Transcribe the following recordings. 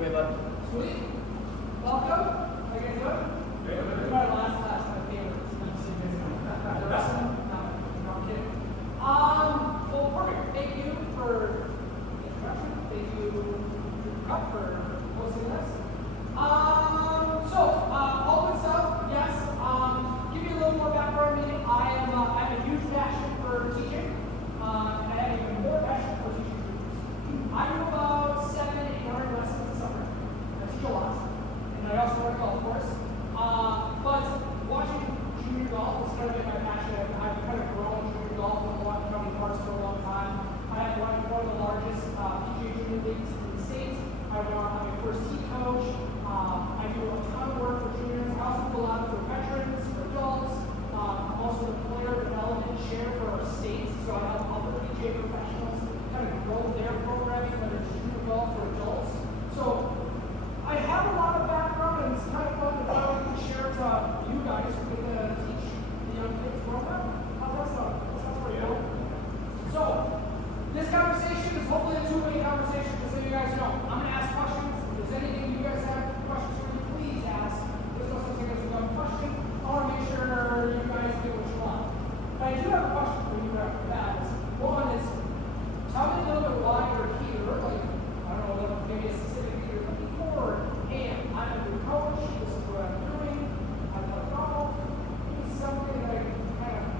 way, bud. Sweet. Welcome. How you guys doing? This is my last class, my favorite. No, I'm kidding. Well, perfect. Thank you for the introduction. Thank you for hosting this. All good stuff. Yes. Give you a little more background on me. I have a huge passion for teaching, and I have even more passion for teaching students. I do about 700-800 lessons a summer. I teach a lot, and I also run golf course. But watching junior golf has kind of been my passion. I've kind of grown junior golf in Walecki County Parks for a long time. I have one of the largest PGA junior leagues in the state. I'm a first tee coach. I do a ton of work for juniors. I also do a lot for veterans, for adults. I'm also the player development chair for our state, so I help other PGA professionals kind of grow their programming, whether it's junior golf or adults. So I have a lot of background, and it's kind of fun to finally share it to you guys who get to teach the young kids growing up. How's that sound? That's where you go. So this conversation is hopefully a two-way conversation, just so you guys know. I'm going to ask questions. If there's anything you guys have questions for me, please ask. There's no such thing as a dumb question. I want to make sure you guys get what you want. But I do have a question for you after that. One is, tell me a little bit why you're here. Like, I don't know, maybe a specific thing you're looking for. And I'm a new coach. This is what I'm doing. I love golf. Maybe something that I can kind of.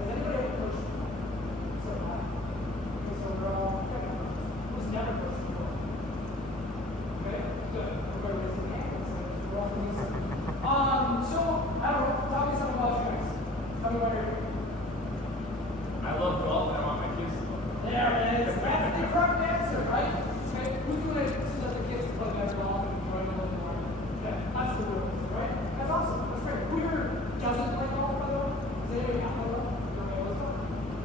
Has anybody ever coached before? So, so we're all who's never coached before? Okay, good. Everybody raising their hands. We're all doing something. So I don't know. Tell me something about you guys. Tell me why you're here. I love golf and I want my kids to love it. There it is. That's the correct answer, right? Okay. Who's doing it so that the kids can play better golf and enjoy the little more? Okay. That's the rule, right? That's awesome. That's great. Who here doesn't play golf, by the way? Does anybody not play golf?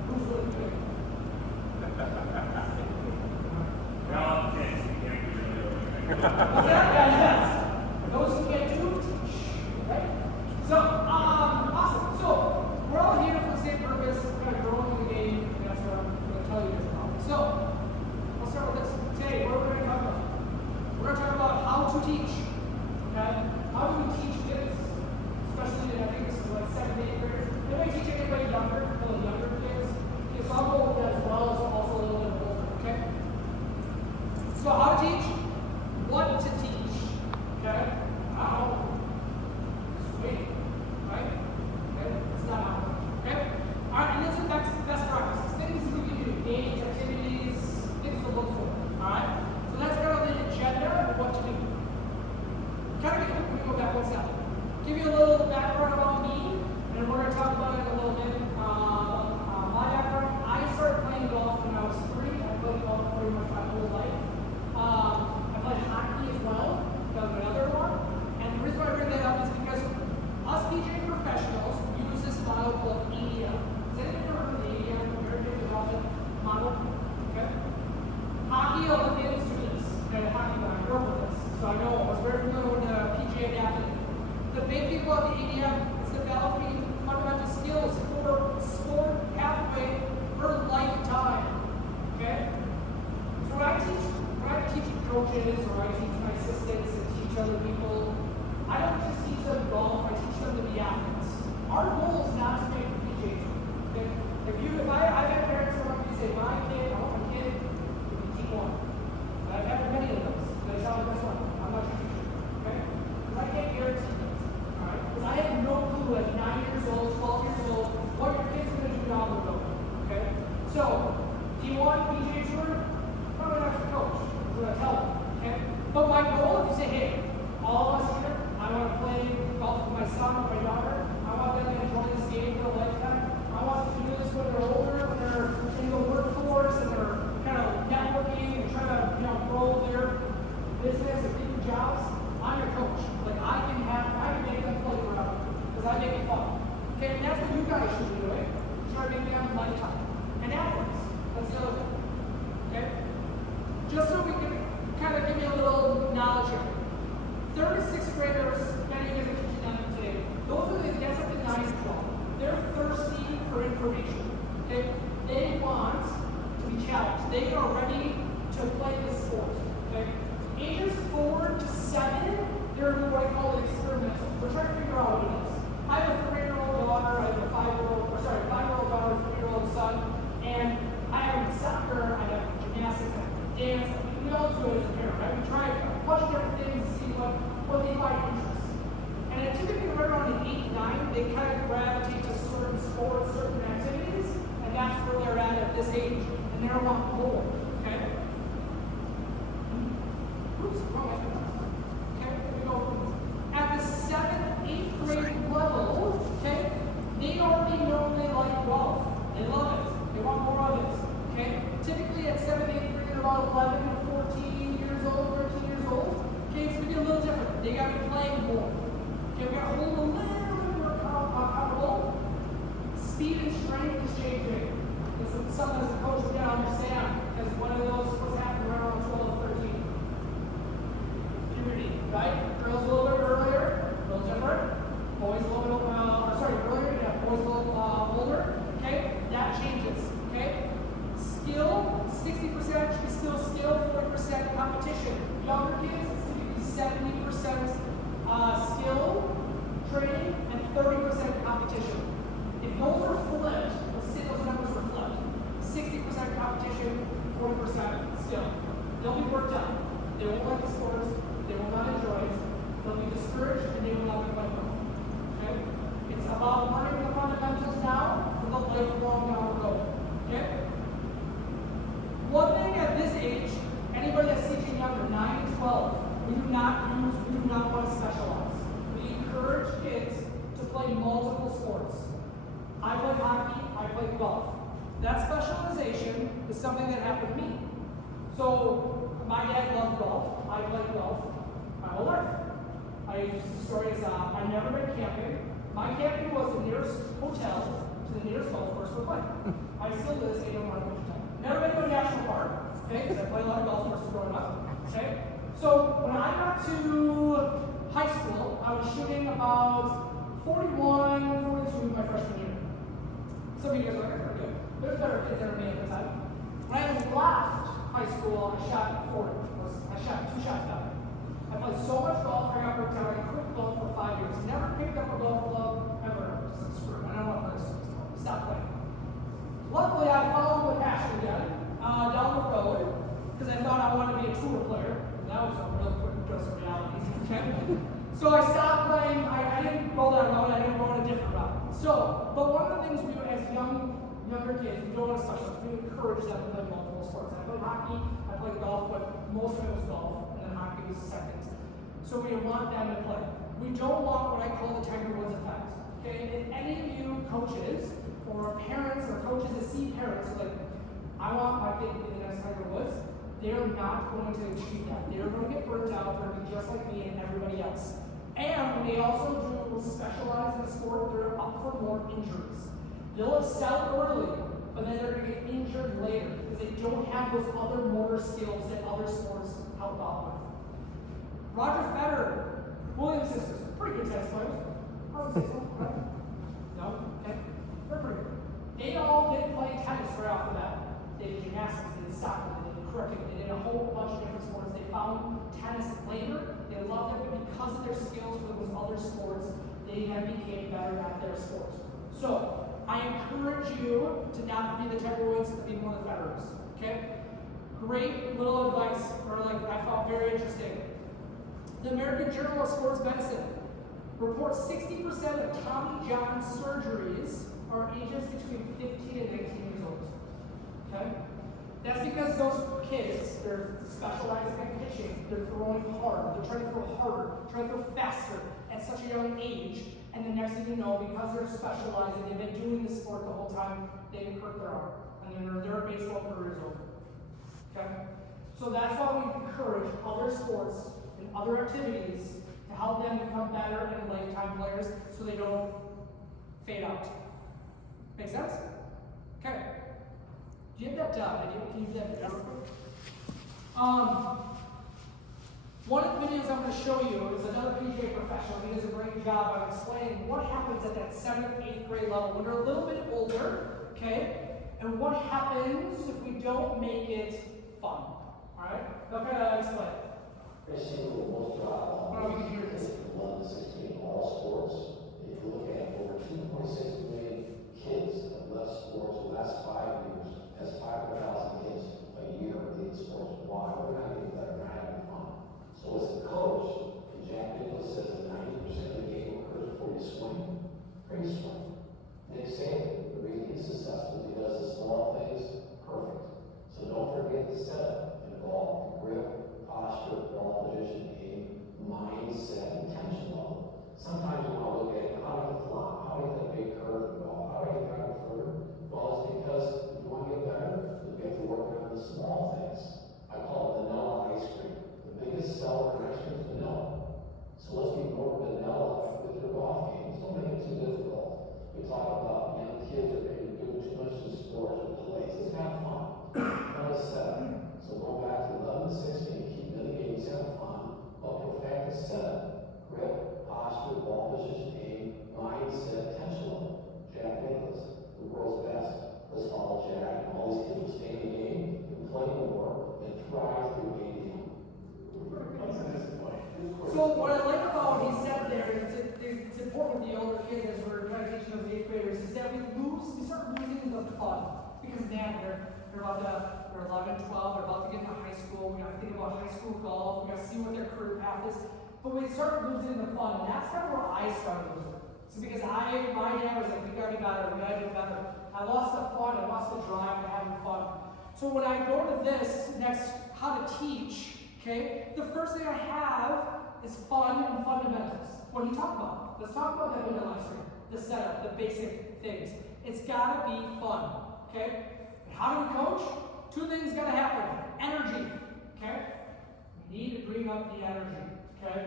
Who's really good? We're all kids. We can't be really over. What's that? Yeah, yes. Those who can't do, teach. Right? So, awesome. So, we're all here for the same purpose, kind of growing in the game, and that's what I'm going to tell you guys about. So, I'll start with this. Today, what are we going to talk about? We're going to talk about how to teach. Okay? How do we teach kids? Especially, I think this is like 7th, 8th graders. Anybody teach anybody younger? A little younger kids? Okay, so I'll go with that as well as also a little bit older, okay? So, how to teach? What to teach. Okay? How? Sweet. Right? Okay? It's not how. Okay? Alright, and this is best practices. Things we can do. Games, activities, things to look for. Alright? So that's kind of the agenda of what to do. Kind of let me go back one step. Give you a little background about me, and we're going to talk about it a little bit. My background, I started playing golf when I was 3. I played golf pretty much my whole life. I played hockey as well. That was another one. And the reason why I bring that up is because us PGA professionals use this model called ADM. Has anybody ever heard of the ADM, American Development Model? Okay. Hockey Olympians do this. Okay, hockey, but I grew up with this. So I know I was very familiar with the PGA adapted. The big thing about the ADM is developing fundamental skills for sport pathway for lifetime. Okay? So when I teach coaches or I teach my assistants and teach other people, I don't just teach them golf, I teach them to be athletes. Our goal is not to make a PGA tour. Okay? I've had parents come up to me and say, I want my kid to be T1. I've had many of those. They tell me this one, I'm not your teacher. Okay? Because I can't guarantee it. Alright? Because I have no clue at 9 years old, 12 years old, what your kid's going to do down the road. Okay? So, do you want PGA tour? Probably not your coach. I'm going to tell them. Okay? But my goal, if you say, hey, all of us here, I want to play golf with my son or my daughter. I want them to enjoy this game for a lifetime. I want them to do this when they're older, when they're in the workforce and they're kind of networking and trying to, grow their business and get jobs. I'm your coach. Like I can make them play forever because I make it fun. Okay, and that's what you guys should be doing. Try to make them lifetime. And afterwards, that's the other thing. Okay? Just so we can kind of give you a little knowledge here. 3rd to 6th graders, many of you are teaching them today. Those are the gets up to 9 and 12. They're thirsty for information. Okay? They want to be challenged. They are ready to play this sport. Okay? Ages out to it as a parent, right? We try a bunch of different things to see what they find interest. And then typically right around the 8, 9, they kind of gravitate to certain sports, certain activities, and that's where they're at this age. And they're a lot more, okay? Oops, wrong way. Okay, here we go. At the 7th, 8th grade level, okay, they already know they like golf. They love it. They want more of it. Okay? Typically at 7th, 8th grade, they're about 11 to 14 years old, 13 years old. Okay, it's going to be a little different. They got to be playing more. Okay, we got to hold a little bit more accountable. Speed and strength is changing. It's something as a coach we got to understand, because one of those what's happening around 12, 13. Puberty, right? Girls a little bit earlier, a little different. Boys a little bit, earlier, yeah, boys a little older. Okay, that changes. Okay, skill, 60% should be still skill, 40% competition. Younger kids, it's typically 70% skill training and 30% competition. If those are flipped, let's say those numbers were flipped, 60% competition, 40% skill. They'll be worked out. They won't like the sports, they will not enjoy it, they'll be discouraged, and they will not be playing well. Okay? It's about learning the fundamentals now for the lifelong down the road. Okay? One thing at this age, anybody that's teaching younger, 9 and 12, we do not want to specialize. We encourage kids to play multiple sports. I play hockey, I play golf. That specialization is something that happened to me. So my dad loved golf. I played golf my whole life. The story is I never been camping. My camping was the nearest hotel to the nearest golf course we're playing. I still live in St. Martin, Wichita. Never been to a national park, okay, because I played a lot of golf courses growing up, okay? So when I got to high school, I was shooting about 41, 42 my freshman year. Some of you guys are like, that's pretty good. There's better kids than me at the time. When I left high school, I shot 40. I shot 2 shots better. I played so much golf, I got worked out. I quit golf for 5 years. Never picked up a golf club ever. Just screw it. I don't want to play this. Stop playing. Luckily, I followed my passion again down the road because I thought I wanted to be a tour player. And that was a real quick dose of reality. Okay? So I stopped playing. I didn't go that route. I didn't go on a different route. But one of the things we do as younger kids, we don't want to specialize. We encourage them to play multiple sports. I played hockey. I played golf, but most of it was golf, and then hockey was second. So we want them to play. We don't want what I call the Tiger Woods effect. Okay? If any of you coaches or parents or coaches that see parents like, I want my kid to be the next Tiger Woods, they're not going to achieve that. They're going to get burnt out. They're going to be just like me and everybody else. And when they also do specialize in a sport, they're up for more injuries. They'll excel early, but then they're going to get injured later because they don't have those other motor skills that other sports help out with. Roger Federer, Williams sisters, pretty good tennis players. I would say so, right? No? Okay. They're pretty good. They all didn't play tennis right off the bat. They did gymnastics, they did soccer, they did cricket, they did a whole bunch of different sports. They found tennis later, they loved it, but because of their skills for those other sports, they then became better at their sport. So, I encourage you to not be the Tiger Woods, but be one of the Federers. Okay? Great little advice, or like I found very interesting. The American Journal of Sports Medicine reports 60% of Tommy John surgeries are ages between 15 and 19 years old. Okay? That's because those kids, they're specializing in pitching, they're throwing hard, they're trying to throw harder, trying to throw faster at such a young age, and the next thing you know, because they're specializing, they've been doing this sport the whole time, they hurt their arm, and then their baseball career is over. Okay? So that's why we encourage other sports and other activities to help them become better and lifetime players so they don't fade out. Make sense? Okay. Do you have that video? Can you do that video? One of the videos I'm going to show you is another PGA professional. He does a great job of explaining what happens at that 7th, 8th grade level when they're a little bit older, okay? And what happens if we don't make it fun. Alright? Okay, explain it. Basically, for the most part, I don't know if you can hear this. 11 to 16, all sports. If you look at over 2.6 million kids that left sports the last 5 years, that's 500,000 kids a year leaving sports. Why? We're not getting forget the setup involved: grip, posture, ball position, aim, mindset, and tension level. Sometimes you want to look at how do you flop, how do you hit a big curve in the ball, how do you drive it further? Well, it's because if you want to get better, you have to work on the small things. I call it vanilla ice cream. The biggest seller in ice cream is vanilla. So let's be more vanilla with your golf games. Don't make it too difficult. We talk about young kids are maybe doing too much in sports or plays. Let's have fun. Fun is setup. So going back to 11 to 16, keep many games, have fun, but perfect the setup. Grip, posture, ball position, aim, mindset, tension level. Jack Nicklaus, the world's best. Let's follow Jack, and all these kids will stay in the game and play more and thrive through ADM. So what I like about what he said there, it's important with the older kids as we're trying to teach those 8th graders, is that we start losing the fun. Because man, they're 11, 12, they're about to get into high school, we gotta think about high school golf, we gotta see what their career path is, but we start losing the fun, and that's kind of where I started losing. So because my dad was like, we gotta get better, we gotta get better. I lost the fun, I lost the drive to having fun. So when I go to this next, how to teach, okay, the first thing I have is fun and fundamentals. What do you talk about? Let's talk about that vanilla ice cream, the setup, the basic things. It's gotta be fun, okay? And how do we coach? 2 things gotta happen. Energy, okay? We need to bring up the energy, okay?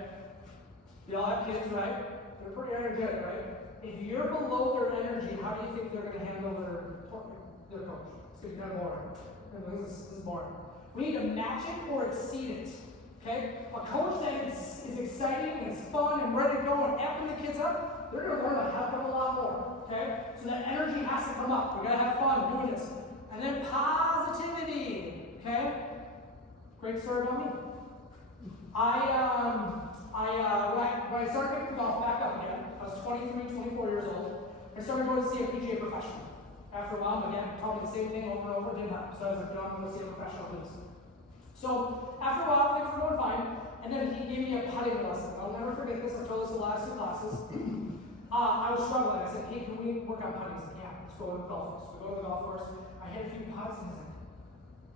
We all have kids, right? They're pretty energetic, right? If you're below their energy, how do you think they're gonna handle their coach? It's gonna be kind of boring. This is boring. We need to match it or exceed it. Okay? A coach that is exciting and is fun and ready to go and amping the kids up, they're going to learn to help them a lot more. Okay? So that energy has to come up. We got to have fun doing this. And then positivity. Okay? Great story about me. When I started picking golf back up again, I was 23, 24 years old. I started going to see a PGA professional. After a while, again, told me the same thing over and over, didn't happen. So I was like, I'm going to see a professional do this. So after a while, things were going fine, and then he gave me a putting lesson. I'll never forget this. I told this the last 2 classes. I was struggling. I said, hey, can we work on putting? He said, yeah, let's go to the golf course. We go to the golf course. I had a few putts, and he's like,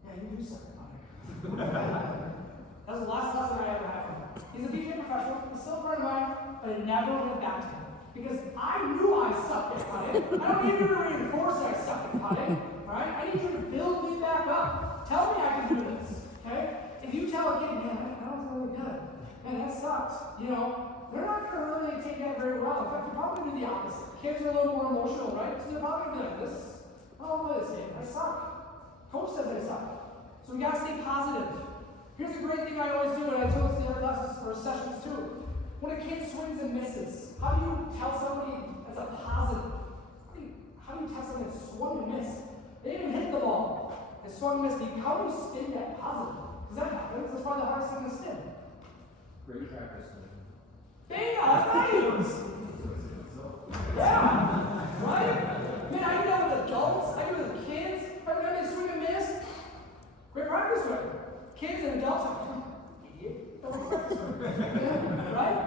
yeah, you do suck at putting. That was the last lesson I ever had from him. He's a PGA professional. He's still a friend of mine, but it never went back to him. Because I knew I sucked at putting. I don't need you to reinforce that I suck at putting. Right? I need you to build me back up. Tell me I can do this. Okay? If you tell a kid, man, that was really good. Man, that sucks. You know, they're not going to really take that very well. In fact, they're probably going to do the opposite. Kids are a little more emotional, right? So they're probably going to be like, I don't know this game. I suck. Coach says I suck. So we got to stay positive. Here's a great thing I always do, and I told this the other classes or sessions too. When a kid swings and misses, how do you tell somebody that's a positive? How do you tell somebody that swung and missed? They didn't hit the ball. They swung and missed. How do you spin that positive? Because that happens. That's probably the hardest thing to spin. Great practice. Bingo! That's right! Yeah! Right? Man, I do that with adults. I do it with kids. Every time they swing and miss, great practice with it. Kids and adults are idiot. Right?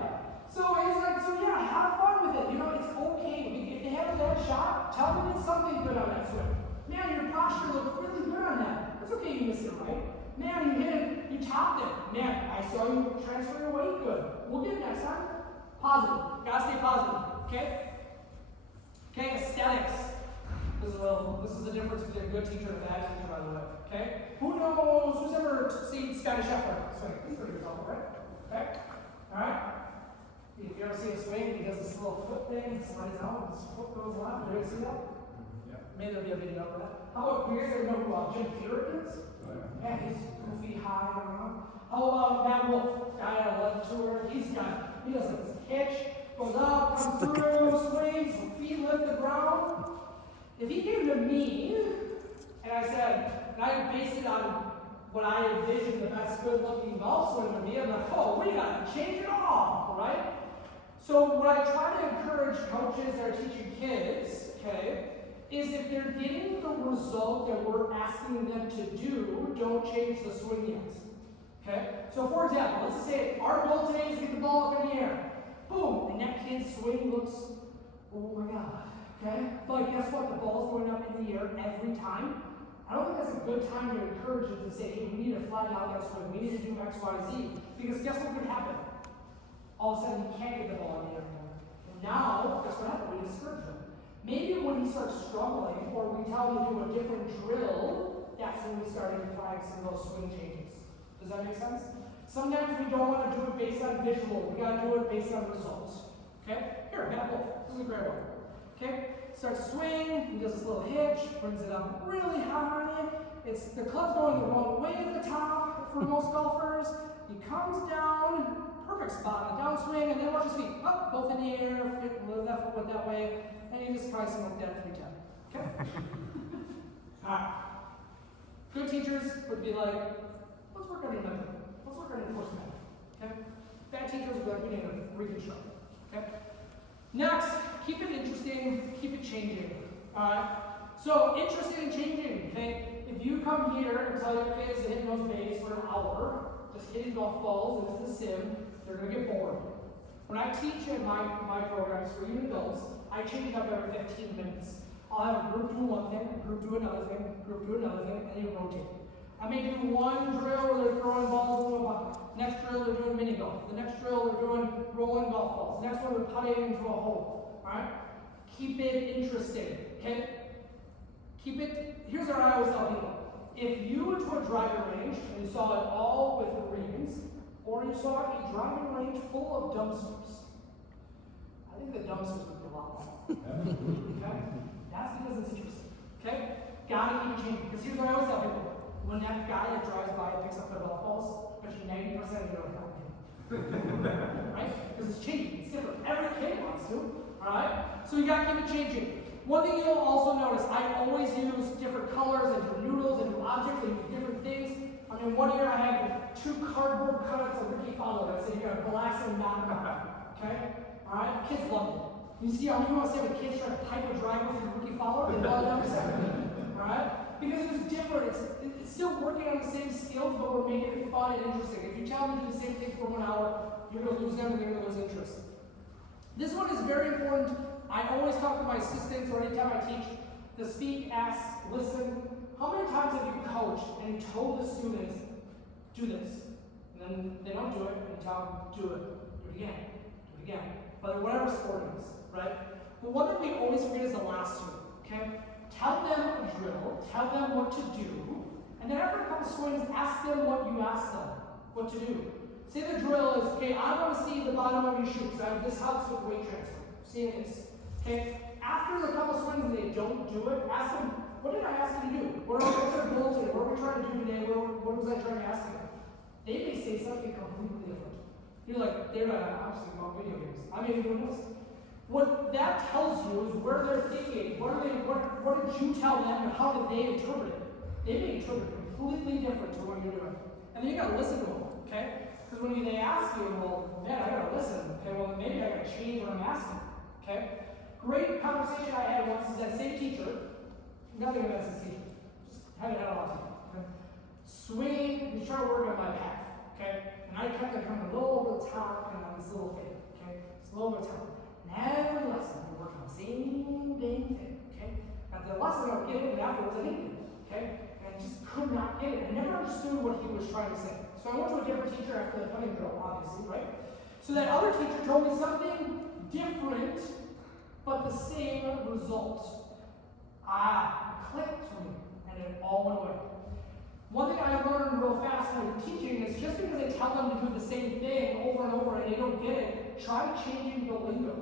So it's like, yeah, have fun with it. You know, it's okay. If they have a bad shot, tell them it's something good on that swing. Man, your posture looked really good on that. It's okay you missed it, right? Man, you hit it, you topped it. Man, I saw you transfer your weight good. We'll get it next time. Positive. Gotta stay positive. Okay? Okay, aesthetics. This is the difference between a good teacher and a bad teacher, by the way. Okay? Who's ever seen Scottish Shepherd swing? He's pretty example, right? Okay? Alright? If you ever see a swing, he does this little foot thing, slides out, his foot goes left. You ever see that? Yeah. Maybe there'll be a video of that. How about you guys know who Jim Furyk is? Yeah, he's goofy, high, I don't know. How about Matt Wolf? Guy on a left tour. He does like this pitch, goes up, comes through, swings, feet lift the ground. If he came to me, and I said, and I based it on what I envisioned the best good-looking golf swing would be, I'm like, oh, we gotta change it all, right? So what I try to encourage coaches that are teaching kids, okay, is if they're getting the result that we're asking them to do, don't change the swing yet. Okay? So for example, let's just say our goal today is to get the ball up in the air. Boom! And that kid's swing looks, oh my god. Okay? But guess what? The ball's going up in the air every time. I don't think that's a good time to encourage you to say, hey, we need to flatten out that swing, we need to do X, Y, Z, because guess what could happen? All of a sudden, he can't get the ball in the air anymore. And now, guess what happened? We discourage him. Maybe when he starts struggling, or we tell him to do a different drill, that's when we start applying some of those swing changes. Does that make sense? Sometimes we don't want to do it based on visual. We got to do it based on results. Okay? Here, I got both. This is a great one. Okay? Starts to swing, he does this little hitch, brings it up really high. The club's going the wrong way at the top for most golfers. He comes down, perfect spot on the downswing, and then watch his feet up, both in the air, left foot that way, and he just tries something like that 3 times. Okay? Alright. Good teachers would be like, let's work on your method. Let's work on your course method. Okay? Bad teachers would be like, we need to reconstruct. Okay? Next, keep it interesting, keep it changing. Alright? So, interesting and changing, okay? If you come here and tell your kids to hit those bays for an hour, just hitting golf balls into the sim, they're going to get bored. When I teach in my programs for young adults, I change it up every 15 minutes. I'll have a group do one thing, a group do another thing, a group do another thing, and then rotate. I may do one drill where they're throwing balls into a bucket. Next drill they're doing mini golf. The next drill they're doing rolling golf balls. The next one they're putting into a hole. Alright? Keep it interesting. Okay? Keep it. Here's what I always tell people. If you went to a driving range and you saw it all with greens, or you saw a driving range full of dumpsters, I think the dumpsters would be a lot more. Okay? That's because it's interesting. Okay? Gotta keep it changing. Because here's what I always tell people. When that guy that drives by and picks up their golf balls, but you 90% of you don't have him. Right? Because it's changing. It's different. Every kid wants to. Alright? So you gotta keep it changing. One thing you'll also notice, I always use different colors and do noodles and do objects and do different things. I mean, one year I had 2 cardboard cutouts of Ricky Fowler that said you're gonna blast and knock them out. Okay? Alright? Kids love it. You see how you want to say when kids try to pipe a driver through Ricky Fowler? They love it every second. Alright? Because it's different. It's still working on the same skills, but we're making it fun and interesting. If you tell them to do the same thing for 1 hour, you're going to lose them and you're going to lose interest. This one is very important. I always talk to my assistants, or anytime I teach, the speak, ask, listen. How many times have you coached and you told the students, do this? And then they don't do it, and you tell them, do it. Do it again. Do it again. But whatever sport it is, right? The one that we always forget is the last two, okay? Tell them a drill, tell them what to do, and then after a couple swings, ask them what you asked them what to do. Say the drill is, okay, I want to see the bottom of your shoe, so this helps with weight transfer. Seeing this. Okay? After the couple swings and they don't do it, ask them, what did I ask you to do? What's our goal today? What are we trying to do today? What was I trying to ask you? They may say something completely different. You're like, they're not obviously about video games. I may be doing this. What that tells you is where they're thinking. What did you tell them and how did they interpret it? They may interpret it completely different to what you're doing. And then you gotta listen to them, okay? Because when they ask you, well, man, I gotta listen. Okay, well, maybe I gotta change what I'm asking. Okay? Great conversation I had once is that same teacher, nothing against this teacher, just haven't had a lot of time. Okay? Swinging, he's trying to work on my path. Okay? And I kept it coming a little over the top and on this little fade. Okay? It's a little over the top. And every lesson, we're working on the same dang thing. Okay? At the lesson, I would get it, and afterwards, I didn't get it. Okay? And I just could not get it. I never understood what he was trying to say. So I went to a different teacher after the putting drill, obviously, right? So that other teacher told me something different, but the same result. It clicked to me, and it all went away. One thing I learned real fast when I'm teaching is just because they tell them to do the same thing over and over and they don't get it, try changing the lingo.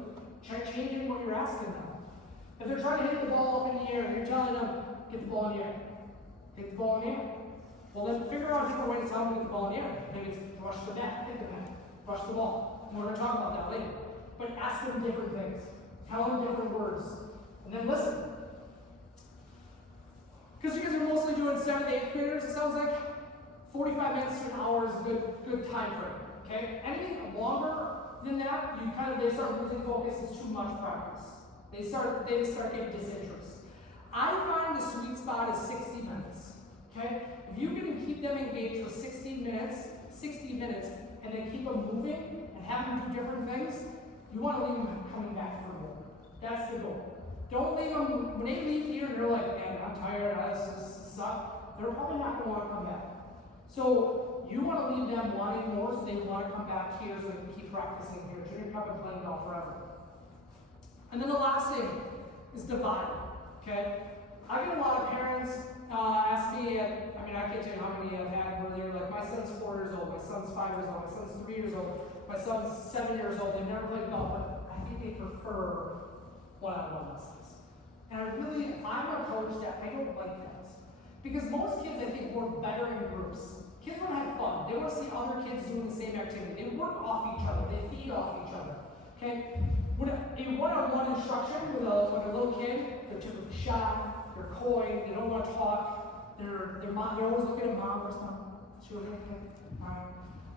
Try changing what you're asking them. If they're trying to hit the ball up in the air and you're telling them, get the ball in the air. Get the ball in the air. Well, then figure out a different way to tell them to get the ball in the air. Maybe it's rush the bat, hit the bat, rush the ball. We're going to talk about that later. But ask them different things. Tell them different words. And then listen. Because you guys are mostly doing 7th, 8th graders, it sounds like 45 minutes to an hour is a good time frame. Okay? Anything longer than that, they start losing focus, it's too much practice. They start getting disinterest. I find the sweet spot is 60 minutes. Okay? If you can keep them engaged for 60 minutes, and then keep them moving and have them do different things, you want to leave them coming back for more. That's the goal. Don't leave them, when they leave here and they're like, man, I'm tired, this is suck, they're probably not going to want to come back. So you want to leave them wanting more, so they want to come back here so they can keep practicing here. So you're going to come and play golf forever. And then the last thing is divide. Okay? I get a lot of parents ask me, I can't tell you how many I've had where they're like, my son's 4 years old, my son's 5 years old, my son's 3 years old, my son's 7 years old, they've never played golf, but I think they prefer one-on-one lessons. And I'm a coach that I don't like that. Because most kids, I think, work better in groups. Kids want to have fun. They want to see other kids doing the same activity. They work off each other. They feed off each other. Okay? When a one-on-one instruction with a little kid, they're typically shy, they're coy, they don't want to talk, they're always looking at mom, where's mom? She okay? Alright.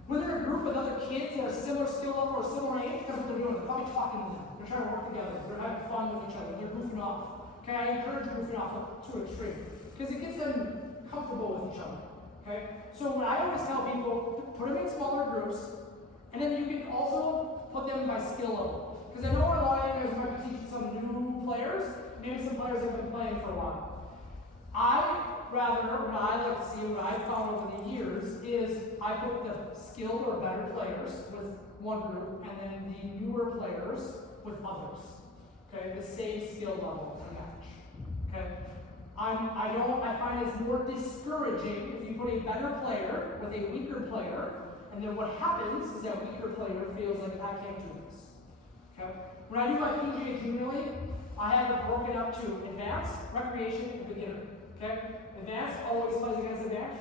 When they're in a group with other kids that are similar skill level or similar age, that's what they're doing. They're probably talking to them. They're trying to work together. They're having fun with each other. They're goofing off. Okay, I encourage goofing off to an extreme. Because it gets them comfortable with each other. Okay? So what I always tell people, put them in smaller groups, and then you can also put them by skill level. Because I know a lot of you guys might be teaching some new players, maybe some players have been playing for a while. What I like to see, what I've found over the years, is I put the skilled or better players with one group, and then the newer players with others. Okay, the same skill level to match. Okay, I find it's more discouraging if you put a better player with a weaker player, and then what happens is that weaker player feels like I can't do this. Okay, when I do my PGA Junior League, I have it broken up to advanced, recreation, and beginner. Okay, advanced always plays against advanced.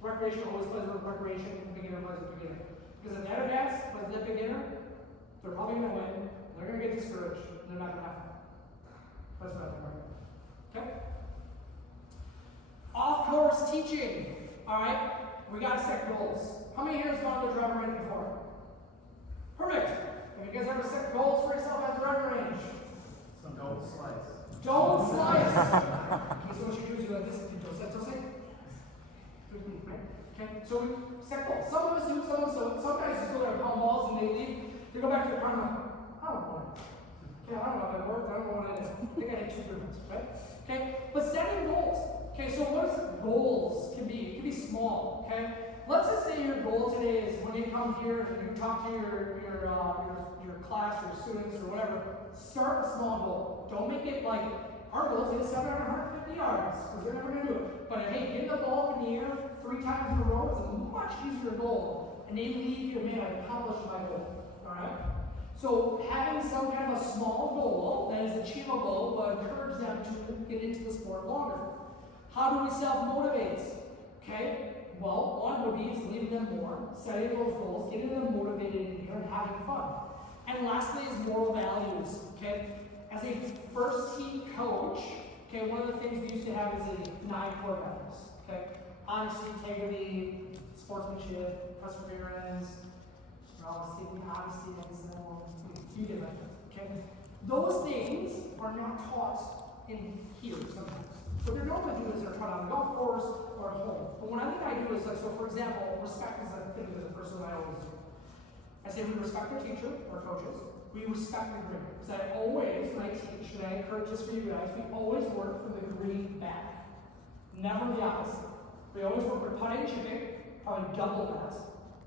Recreation always plays with recreation, and beginner plays with beginner. Because if that advanced plays with that beginner, they're probably going to win. They're going to get discouraged. They're not going to have fun. That's what I think right now. Okay? Off-course teaching. Alright? We got to set goals. How many here has gone to the driving range before? Perfect. Have you guys ever set goals for yourself at the driving range? Some don't slice. Don't slice! Okay, so what you do is you go like this. Don't say. Okay? So we set goals. Some of us do, some of us don't. Some guys just go there and pound balls and they leave. They go back to the car and like, I don't know. Okay, I don't know if it worked. I don't know what it is. I think I had 2 difference, right? Okay? But setting goals. Okay, so what is goals can be? It can be small, okay? Let's just say your goal today is when you come here and you talk to your class or students or whatever, start a small goal. Don't make it like, our goal is 750 yards, because they're never going to do it. But hey, get the ball in the air 3 times in a row is a much easier goal. And they leave you, man, I accomplished my goal. Alright? So having some kind of a small goal that is achievable will encourage them to get into the sport longer. How do we self-motivate? Okay? Well, one would be leaving them more, setting those goals, getting them motivated in here and having fun. And lastly is moral values. Okay? As a first team coach, okay, one of the things we used to have is a 9 core values. Okay? Honesty, integrity, sportsmanship, perseverance, honesty, you get it. Okay? Those things are not taught in here sometimes. What they're normally doing is they're taught on the golf course or at home. But one other thing I do is like, so for example, respect is typically the first one I always do. I say we respect our teacher or coaches. We respect the green. Because I always, when I teach, and I encourage this for you guys, we always work from the green back. Never the opposite. We always work with putting, chipping, probably double that.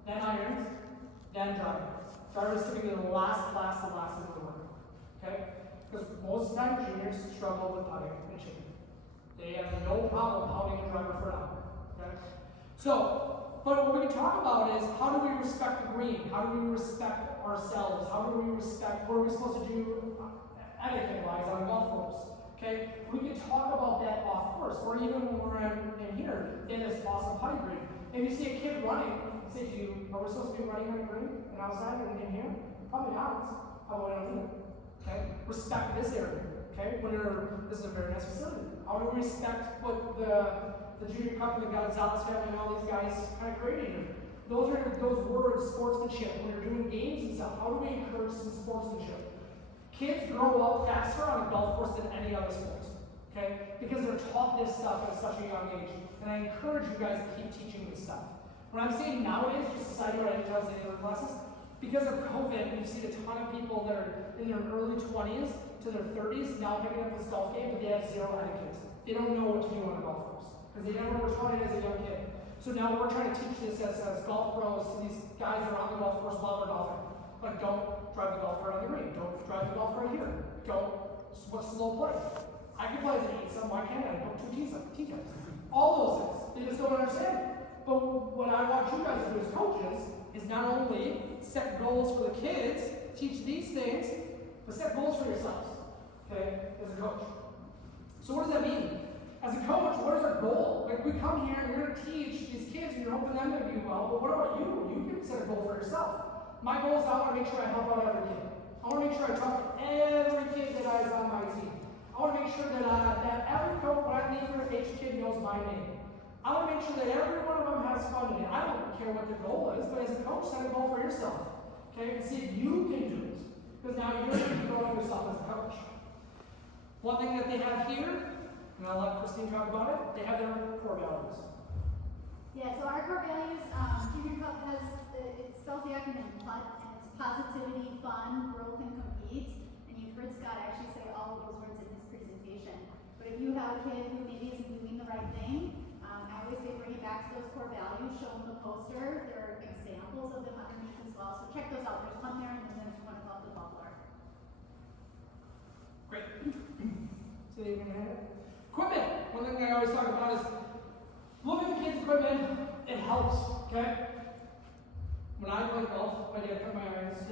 Then irons, then driving. Driver is typically the last class of the work. Okay? Because most of the time juniors struggle with putting and chipping. They have no problem pounding a driver for an hour. Okay? So, but what we can talk about is how do we respect the green? How do we respect ourselves? How do we respect what are we supposed to do etiquette-wise on a golf course? Okay? We can talk about that off course, or even when we're in here in this awesome putting green. If you see a kid running, say to you, are we supposed to be running on the green and outside and in here? Probably not. How about we don't do it? Okay? Respect this area. Okay? This is a very nice facility. How do we respect what the junior cup and the Gonzalez family and all these guys kind of created here? Those are those words, sportsmanship. When you're doing games and stuff, how do we encourage some sportsmanship? Kids grow up faster on a golf course than any other sport. Okay? Because they're taught this stuff at such a young age. And I encourage you guys to keep teaching this stuff. What I'm saying nowadays, just a side note, I didn't tell you in other classes, because of COVID, we've seen a ton of people that are in their early 20s to their 30s now picking up this golf game, but they have zero etiquette. They don't know what to do on a golf course. because they never were taught it as a young kid. So now we're trying to teach this as golf pros to these guys that are on the golf course while they're golfing. Like, don't drive the golf cart on the green. Don't drive the golf cart here. What's slow play? I can play as an 8-some, why can't I? Put 2 tee times. All those things. They just don't understand. But what I want you guys to do as coaches is not only set goals for the kids, teach these things, but set goals for yourselves, okay, as a coach. So what does that mean? As a coach, what is our goal? Like, we come here and we're going to teach these kids and you're hoping them to do well, but what about you? You can set a goal for yourself. My goal is I want to make sure I help out every kid. I want to make sure I talk to every kid that is on my team. I want to make sure that every coach, when I leave for each kid, knows my name. I want to make sure that every one of them has fun in it. I don't care what the goal is, but as a coach, set a goal for yourself. Okay, and see if you can do it. Because now you're going to be growing yourself as a coach. One thing that they have here, and I'll let Christine talk about it, they have their core values. Yeah, so our core values, Junior Cup has, it spells the acronym PUT, and it's positivity, fun, growth, and compete. And you've heard Scott actually say all of those words in his presentation. But if you have a kid who maybe isn't doing the right thing, I always say bring it back to those core values, show them the poster. There are examples of them underneath as well, so check those out. There's one there, and then there's one above the bubbler. Great. So you're going to have it? Equipment. One thing I always talk about is look at the kids' equipment. It helps, okay? When I play golf, my dad put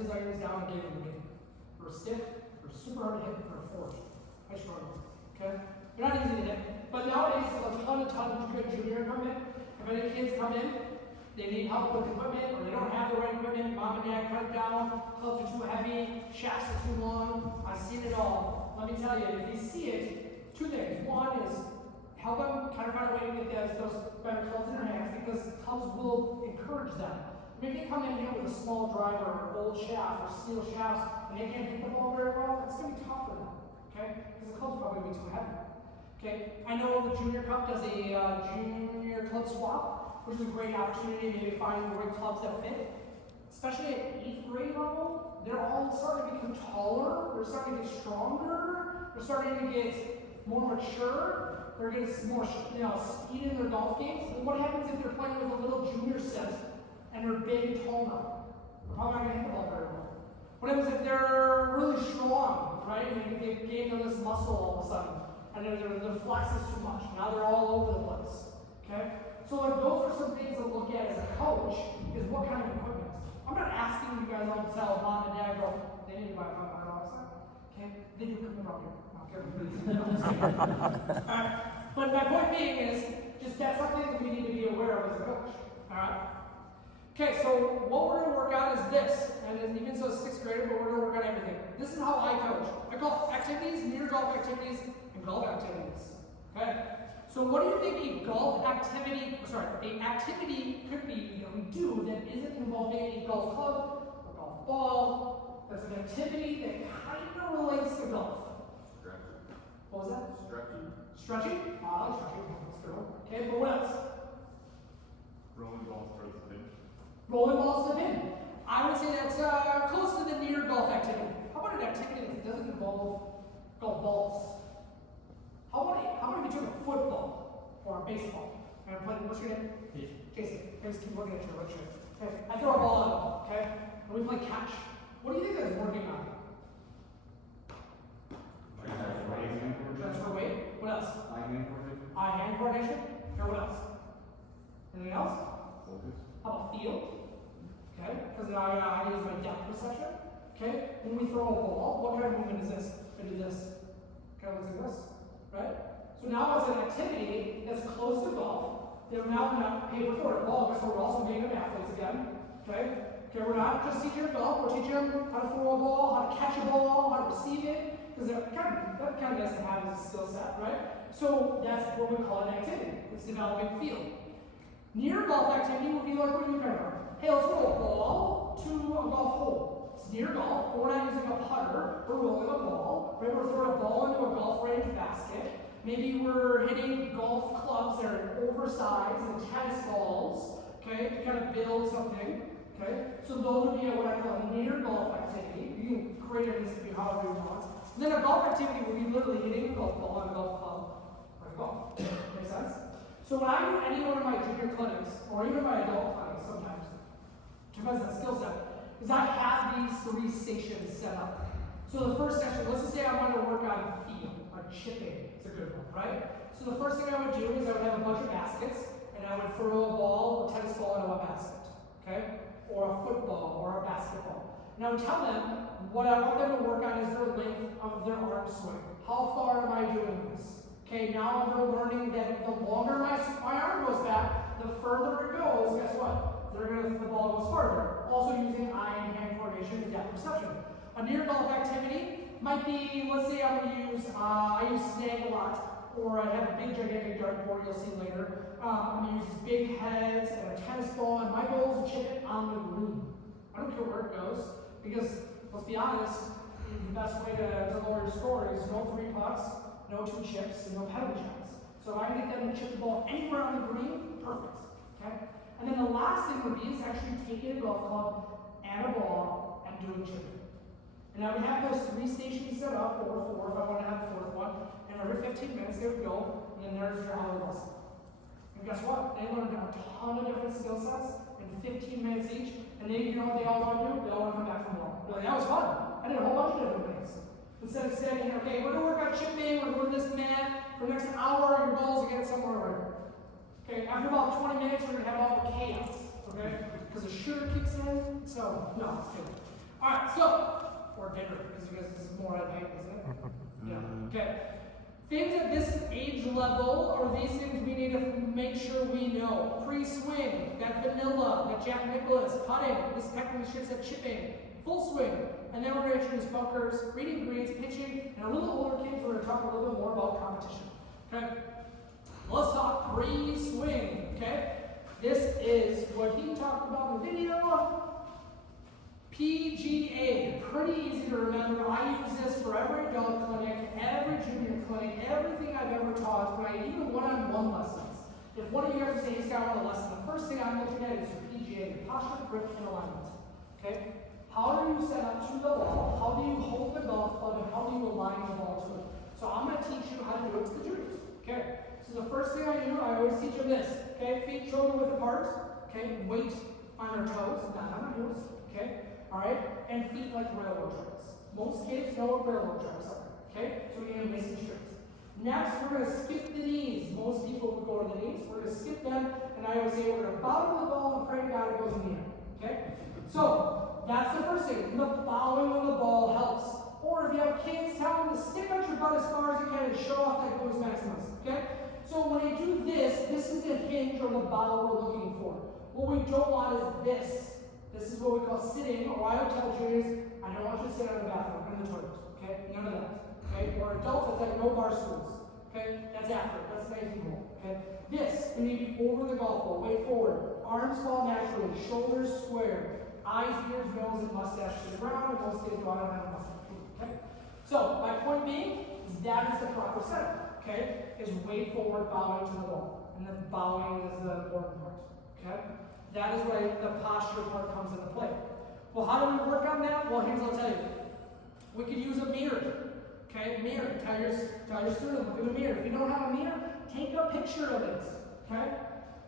his irons down and gave them to me. They were stiff, they were super hard to hit, they were forged. I struggled, okay? They're not easy to hit. But nowadays, there's a ton of good junior equipment. If any kids come in, they need help with equipment, or they don't have the right equipment, mom and dad cut it down, clubs are too heavy, shafts are too long. I've seen it all. Let me tell you, if you see it, 2 things. One is help them kind of find a way to get those better clubs in their hands, because clubs will encourage them. I mean, if they come in here with a small driver, or old shaft, or steel shafts, and they can't hit the ball very well, it's going to be tough for them, okay? Because the club's probably going to be too heavy. Okay, I know the Junior Cup does a junior club swap, which is a great opportunity to maybe find the right clubs that fit. Especially at 8th grade level, they're all starting to become taller, they're starting to get stronger, they're starting to get more mature, they're getting more speed in their golf games. And what happens if they're playing with a little junior set and they're big and tall now? They're probably not going to hit the ball very well. What happens if they're really strong, right? And they gain all this muscle all of a sudden? And their flex is too much. Now they're all over the place. Okay? So like those are some things to look at as a coach, is what kind of equipment. I'm not asking you guys all to tell mom and dad go, they need to buy $500 set. Okay? They do come around here. But my point being is, just that's something that we need to be aware of as a coach. Alright? Okay, so what we're going to work on is this, and even so 6th grader, but we're going to work on everything. This is how I coach. I call activities, near golf activities, and golf activities. Okay? So what do you think an activity could be that we do that isn't involving a golf club, a golf ball, that's an activity that kind of relates to golf? Stretching. What was that? Stretching. Stretching? I like stretching. That's a good one. Okay, but what else? Rolling balls towards the pin. Rolling balls to the pin. I would say that's close to the near golf activity. How about an activity that doesn't involve golf balls? How about if you took a football or a baseball and played, what's your name? Jason. I just keep looking at your right shirt. Okay, I throw a ball at them, okay? And we play catch. What do you think that's working on? Transfer weight. What else? Eye-hand coordination. Okay, what else? Anything else? Focus. How about feel? Okay, because I use my depth perception. Okay, when we throw a ball, what kind of movement is this? I do this. Okay, let's do this. Right? So now it's an activity that's close to golf. They're now not paid for it. Well, so we're also making them athletes again. Okay? Okay, we're not just teaching them golf, we're teaching them how to throw a ball, how to catch a ball, how to receive it. Because that kind of nice to have as a skill set, right? So that's what we call an activity. It's developing field. Near golf activity would be like what you kind of hey, let's throw a ball to a golf hole. It's near golf, but we're not using a putter, we're rolling a ball. Right? We're throwing a ball into a golf range basket. Maybe we're hitting golf clubs that are oversized and tennis balls, okay, to kind of build something. Okay? So those would be what I call a near golf activity. You can create it as however you want. And then a golf activity would be literally hitting a golf ball on a golf club. Like golf. Make sense? So when I do any one of my junior clinics, or even my adult clinics sometimes, depends on the skill set, is I have these 3 stations set up. So the first section, let's just say I want to work on feel, or chipping, it's a good one, right? So the first thing I would do is I would have a bunch of baskets, and I would throw a tennis ball into a basket, okay? Or a football, or a basketball. And I would tell them what I want them to work on is their length of their arm swing. How far am I doing this? Okay, now they're learning that the longer my arm goes back, the further it goes, guess what? The ball goes farther. Also using eye and hand coordination and depth perception. A near golf activity might be, let's say I'm going to use, I use snag a lot, or I have a big gigantic dartboard you'll see later. I'm going to use these big heads and a tennis ball, and my goal is to chip it on the green. I don't care where it goes, because let's be honest, the best way to lower your score is no 3 putts, no 2 chips, and no penalty shots. So if I can get them to chip the ball anywhere on the green, perfect. Okay? And then the last thing would be is actually taking a golf club and a ball and doing chipping. And I would have those 3 stations set up, or 4 if I want to have a 4th one, and every 15 minutes they would go, and then there's your hour lesson. And guess what? They learned a ton of different skill sets in 15 minutes each, and then you know what they all want to do? They all want to come back for more. They're like, that was fun. I did a whole bunch of different things. Instead of saying, okay, we're going to work on chipping, we're going to this mat, for the next hour, your goal is to get it somewhere over. Okay, after about 20 minutes, we're going to have all the chaos, okay? Because the sugar kicks in, so, no, it's good. Alright, so, or dinner, because you guys, this is more at night, isn't it? Yeah, okay. Things at this age level are these things we need to make sure we know. Pre-swing, that vanilla, that Jack Nicklaus, putting, this technically shifts at chipping, full swing, and then we're going to introduce bunkers, reading greens, pitching, and a little older kids, we're going to talk a little bit more about competition. Okay? Let's talk pre-swing, okay? This is what he talked about in the video. PGA, pretty easy to remember. I use this for every adult clinic, every junior clinic, everything I've ever taught, right? Even one-on-one lessons. If one of you guys say he's got one lesson, the first thing I'm looking at is your PGA, your posture, grip, and alignment. Okay? How do you set up to the ball? How do you hold the golf club, and how do you align the ball to it? So I'm going to teach you how to do it to the juniors. Okay? So the first thing I do, I always teach them this. Okay? Feet shoulder width apart. Okay? Weight on their toes, not on their heels. Okay? Alright? And feet like railroad tracks. Most kids know what railroad tracks are. Okay? So we're going to nice and straight. Next, we're going to skip the knees. Most people would go to the knees. We're going to skip them, and I always say we're going to bow to the ball and pray to God it goes in the air. Okay? So, that's the first thing. The bowing of the ball helps. Or if you have kids, tell them to stick out your butt as far as you can and show off that goes maximus. Okay? So when you do this, this is the hinge or the bow we're looking for. What we don't want is this. This is what we call sitting, or I would tell juniors, I don't want you to sit on the bathroom, in the toilet. Okay? None of that. Okay? Or adults, it's like no bar stools. Okay? That's after. That's the 19 rule. Okay? This, we need to be over the golf ball, weight forward. Arms fall naturally, shoulders square. Eyes, ears, nose, and mustache to the ground, and most kids go, I don't have a mustache. Okay? So, my point being, is that is the proper setup. Okay? Is weight forward, bowing to the ball. And then bowing is the important part. Okay? That is where the posture part comes into play. Well, how do we work on that? Well, here's what I'll tell you. We could use a mirror. Okay? Mirror. Tell your student, look in the mirror. If you don't have a mirror, take a picture of it. Okay?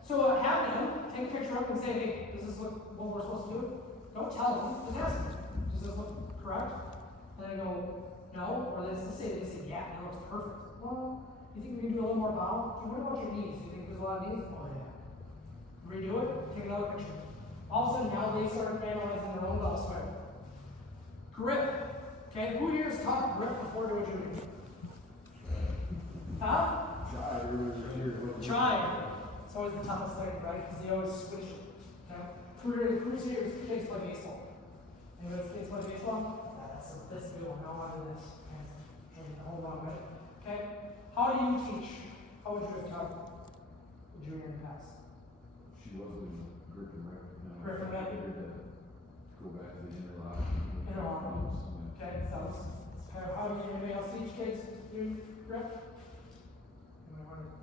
So have them take a picture of it and say, hey, does this look what we're supposed to do? Don't tell them. Just ask them. Does this look correct? And they go, no. Or they say, yeah, that looks perfect. Well, you think we can do a little more bow? What about your knees? You think there's a lot of knees? Oh, yeah. Redo it, take another picture. All of a sudden, now they start analyzing their own golf swing. Grip. Okay, who here has taught grip before to a junior? Huh? Try. It's always the toughest thing, right? Because they always switch it. Okay? Who's here kids play baseball? Anybody kids play baseball? Yeah, that's a good one. I want to do this. Hold on a minute. Okay? How do you teach? How would you have taught a junior in class? She wasn't grip and rep. Grip and rep. Go back to the interlock. Interlock. Okay, so how do you, anybody else teach kids to do grip?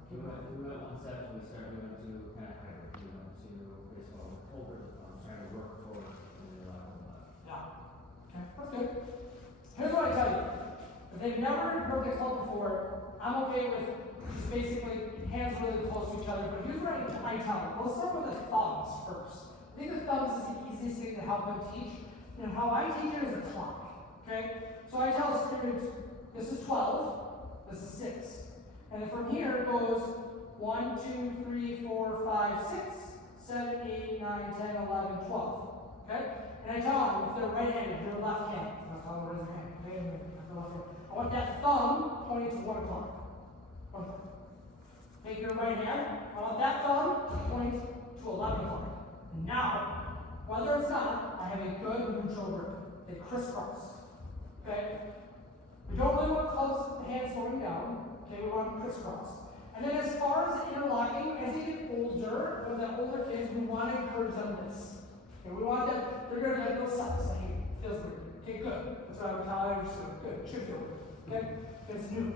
We went one step when we started, we went to kind of higher, to baseball over the phone, trying to work forward in the locker room. Yeah. Okay, that's good. Here's what I tell you. If they've never heard the club before, I'm okay with just basically hands really close to each other, but here's what I tell them. Let's start with the thumbs first. I think the thumbs is the easiest thing to help them teach. And how I teach it is a clock. Okay? So I tell students, this is 12, this is 6. And then from here it goes 1, 2, 3, 4, 5, 6, 7, 8, 9, 10, 11, 12. Okay? And I tell them, if they're right-handed, they're left-handed. That's how they raise their hand. Okay? I want that thumb pointing to 1 o'clock. 1 o'clock. Take your right hand. I want that thumb pointing to 11 o'clock. Now, whether it's not, I have a good neutral grip. They crisscross. Okay? We don't really want close hands going down. Okay, we want crisscross. And then as far as interlocking, as they get older, or the older kids, we want to encourage them this. Okay, we want them, they're going to let those sucks. Like, hey, feels good. Okay, good. That's what I would tell others to do. Good. Should feel good. Okay? It's new.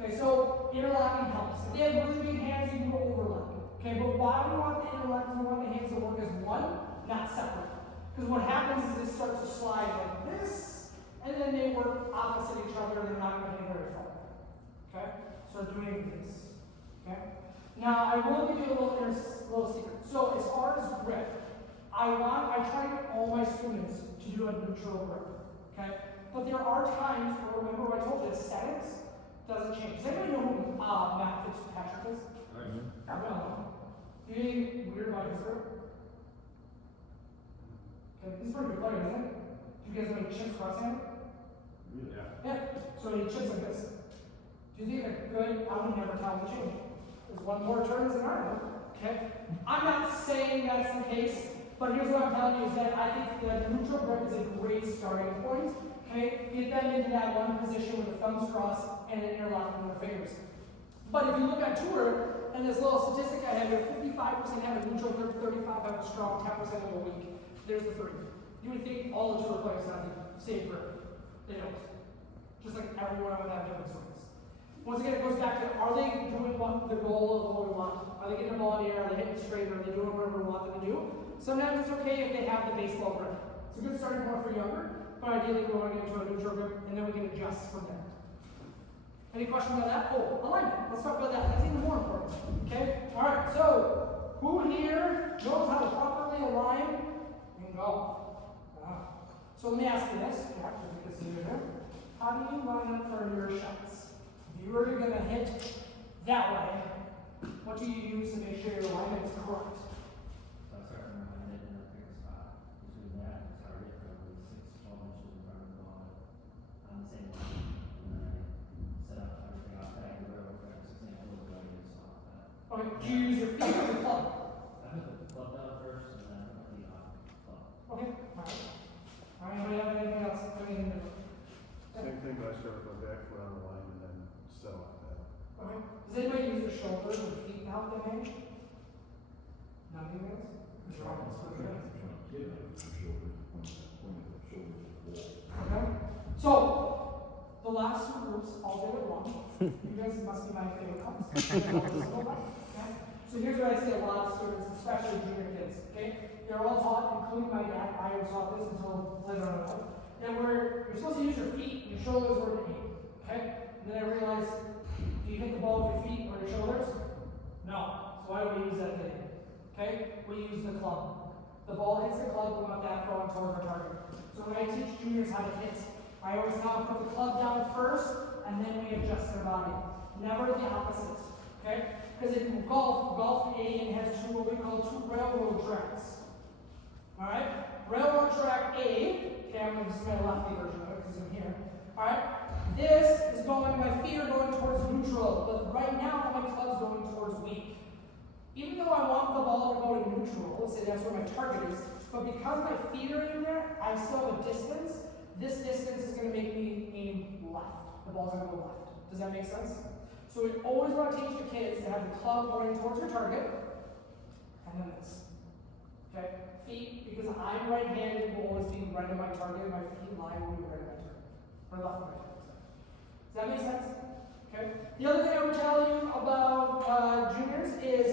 Okay, so interlocking helps. If they have really big hands, you can go overlap. Okay, but why do we want the interlocking? We want the hands to work as one, not separate. Because what happens is it starts to slide like this, and then they work opposite each other, and they're not going to get very far. Okay? So doing this. Okay? Now, I will give you a little secret. So as far as grip, I try to get all my students to do a neutral grip. Okay? But there are times where, remember what I told you, aesthetics doesn't change. Does anybody know who Matt Fitzpatrick is? No. Do you think weird about his grip? Okay, he's a pretty good player, isn't he? Do you guys know he chips cross-handed? Yeah. So he chips like this. Do you think a good, I would never tell him to change. There's one more turn as an arm. Okay? I'm not saying that's the case, but here's what I'm telling you is that I think the neutral grip is a great starting point. Okay? Get them into that one position with the thumbs crossed and then interlocking their fingers. But if you look at tour, and this little statistic I have here, 55% have a neutral grip, 35% have a strong, 10% have a weak. There's the 3. You would think all the tour players have the same grip. They don't. Just like everyone would have different swings. Once again, it goes back to, are they doing what the goal of what we want? Are they getting the ball in the air? Are they hitting straight? Are they doing whatever we want them to do? Sometimes it's okay if they have the baseball grip. It's a good starting point for younger, but ideally we want to get into a neutral grip, and then we can adjust from there. Any questions on that? Oh, alignment. Let's talk about that. That's even more important. Okay? Alright, so who here knows how to properly align in golf? So let me ask you this. How do you line up for your shots? If you were going to hit that way, what do you use to make sure your alignment is correct? So I start from my head and I pick a spot between that and the target, probably 6 to 12 inches in front of the ball on the same line. And then I set up everything off that. The railroad practice example is what I use off that. Okay, do you use your feet or your club? I put the club down first and then I put my feet off the club. Okay, alright. Alright, anybody have anything else? Anything different? Same thing, but I start with my back foot on the line and then set off that. Okay. Does anybody use their shoulders or feet to help them range? None of you guys? Mr. Robbins, for sure. Okay. So, the last 2 groups all did it wrong. You guys must be my favorite ones. Okay. So here's what I see a lot of students, especially junior kids. Okay. They're all taught, including my dad. I was taught this until later on in life. That where you're supposed to use your feet, and your shoulders were to aim. Okay. And then I realized, do you hit the ball with your feet or your shoulders? No. So why do we use that thing? Okay? We use the club. The ball hits the club, we want that going towards our target. So when I teach juniors how to hit, I always tell them put the club down first, and then we adjust their body. Never the opposite. Okay? Because in golf A has what we call 2 railroad tracks. Alright? Railroad track A, okay, I'm going to use my lefty version of it because I'm here. Alright? This is going, my feet are going towards neutral, but right now my club's going towards weak. Even though I want the ball to go to neutral, let's say that's where my target is, but because my feet are in there, I still have a distance. This distance is going to make me aim left. The ball's going to go left. Does that make sense? So we always want to teach the kids to have the club going towards your target, and then this. Okay? Feet, because I'm right-handed, will always be right on my target. My feet line will be right on my target. Or left on my target. Does that make sense? Okay. The other thing I would tell you about juniors is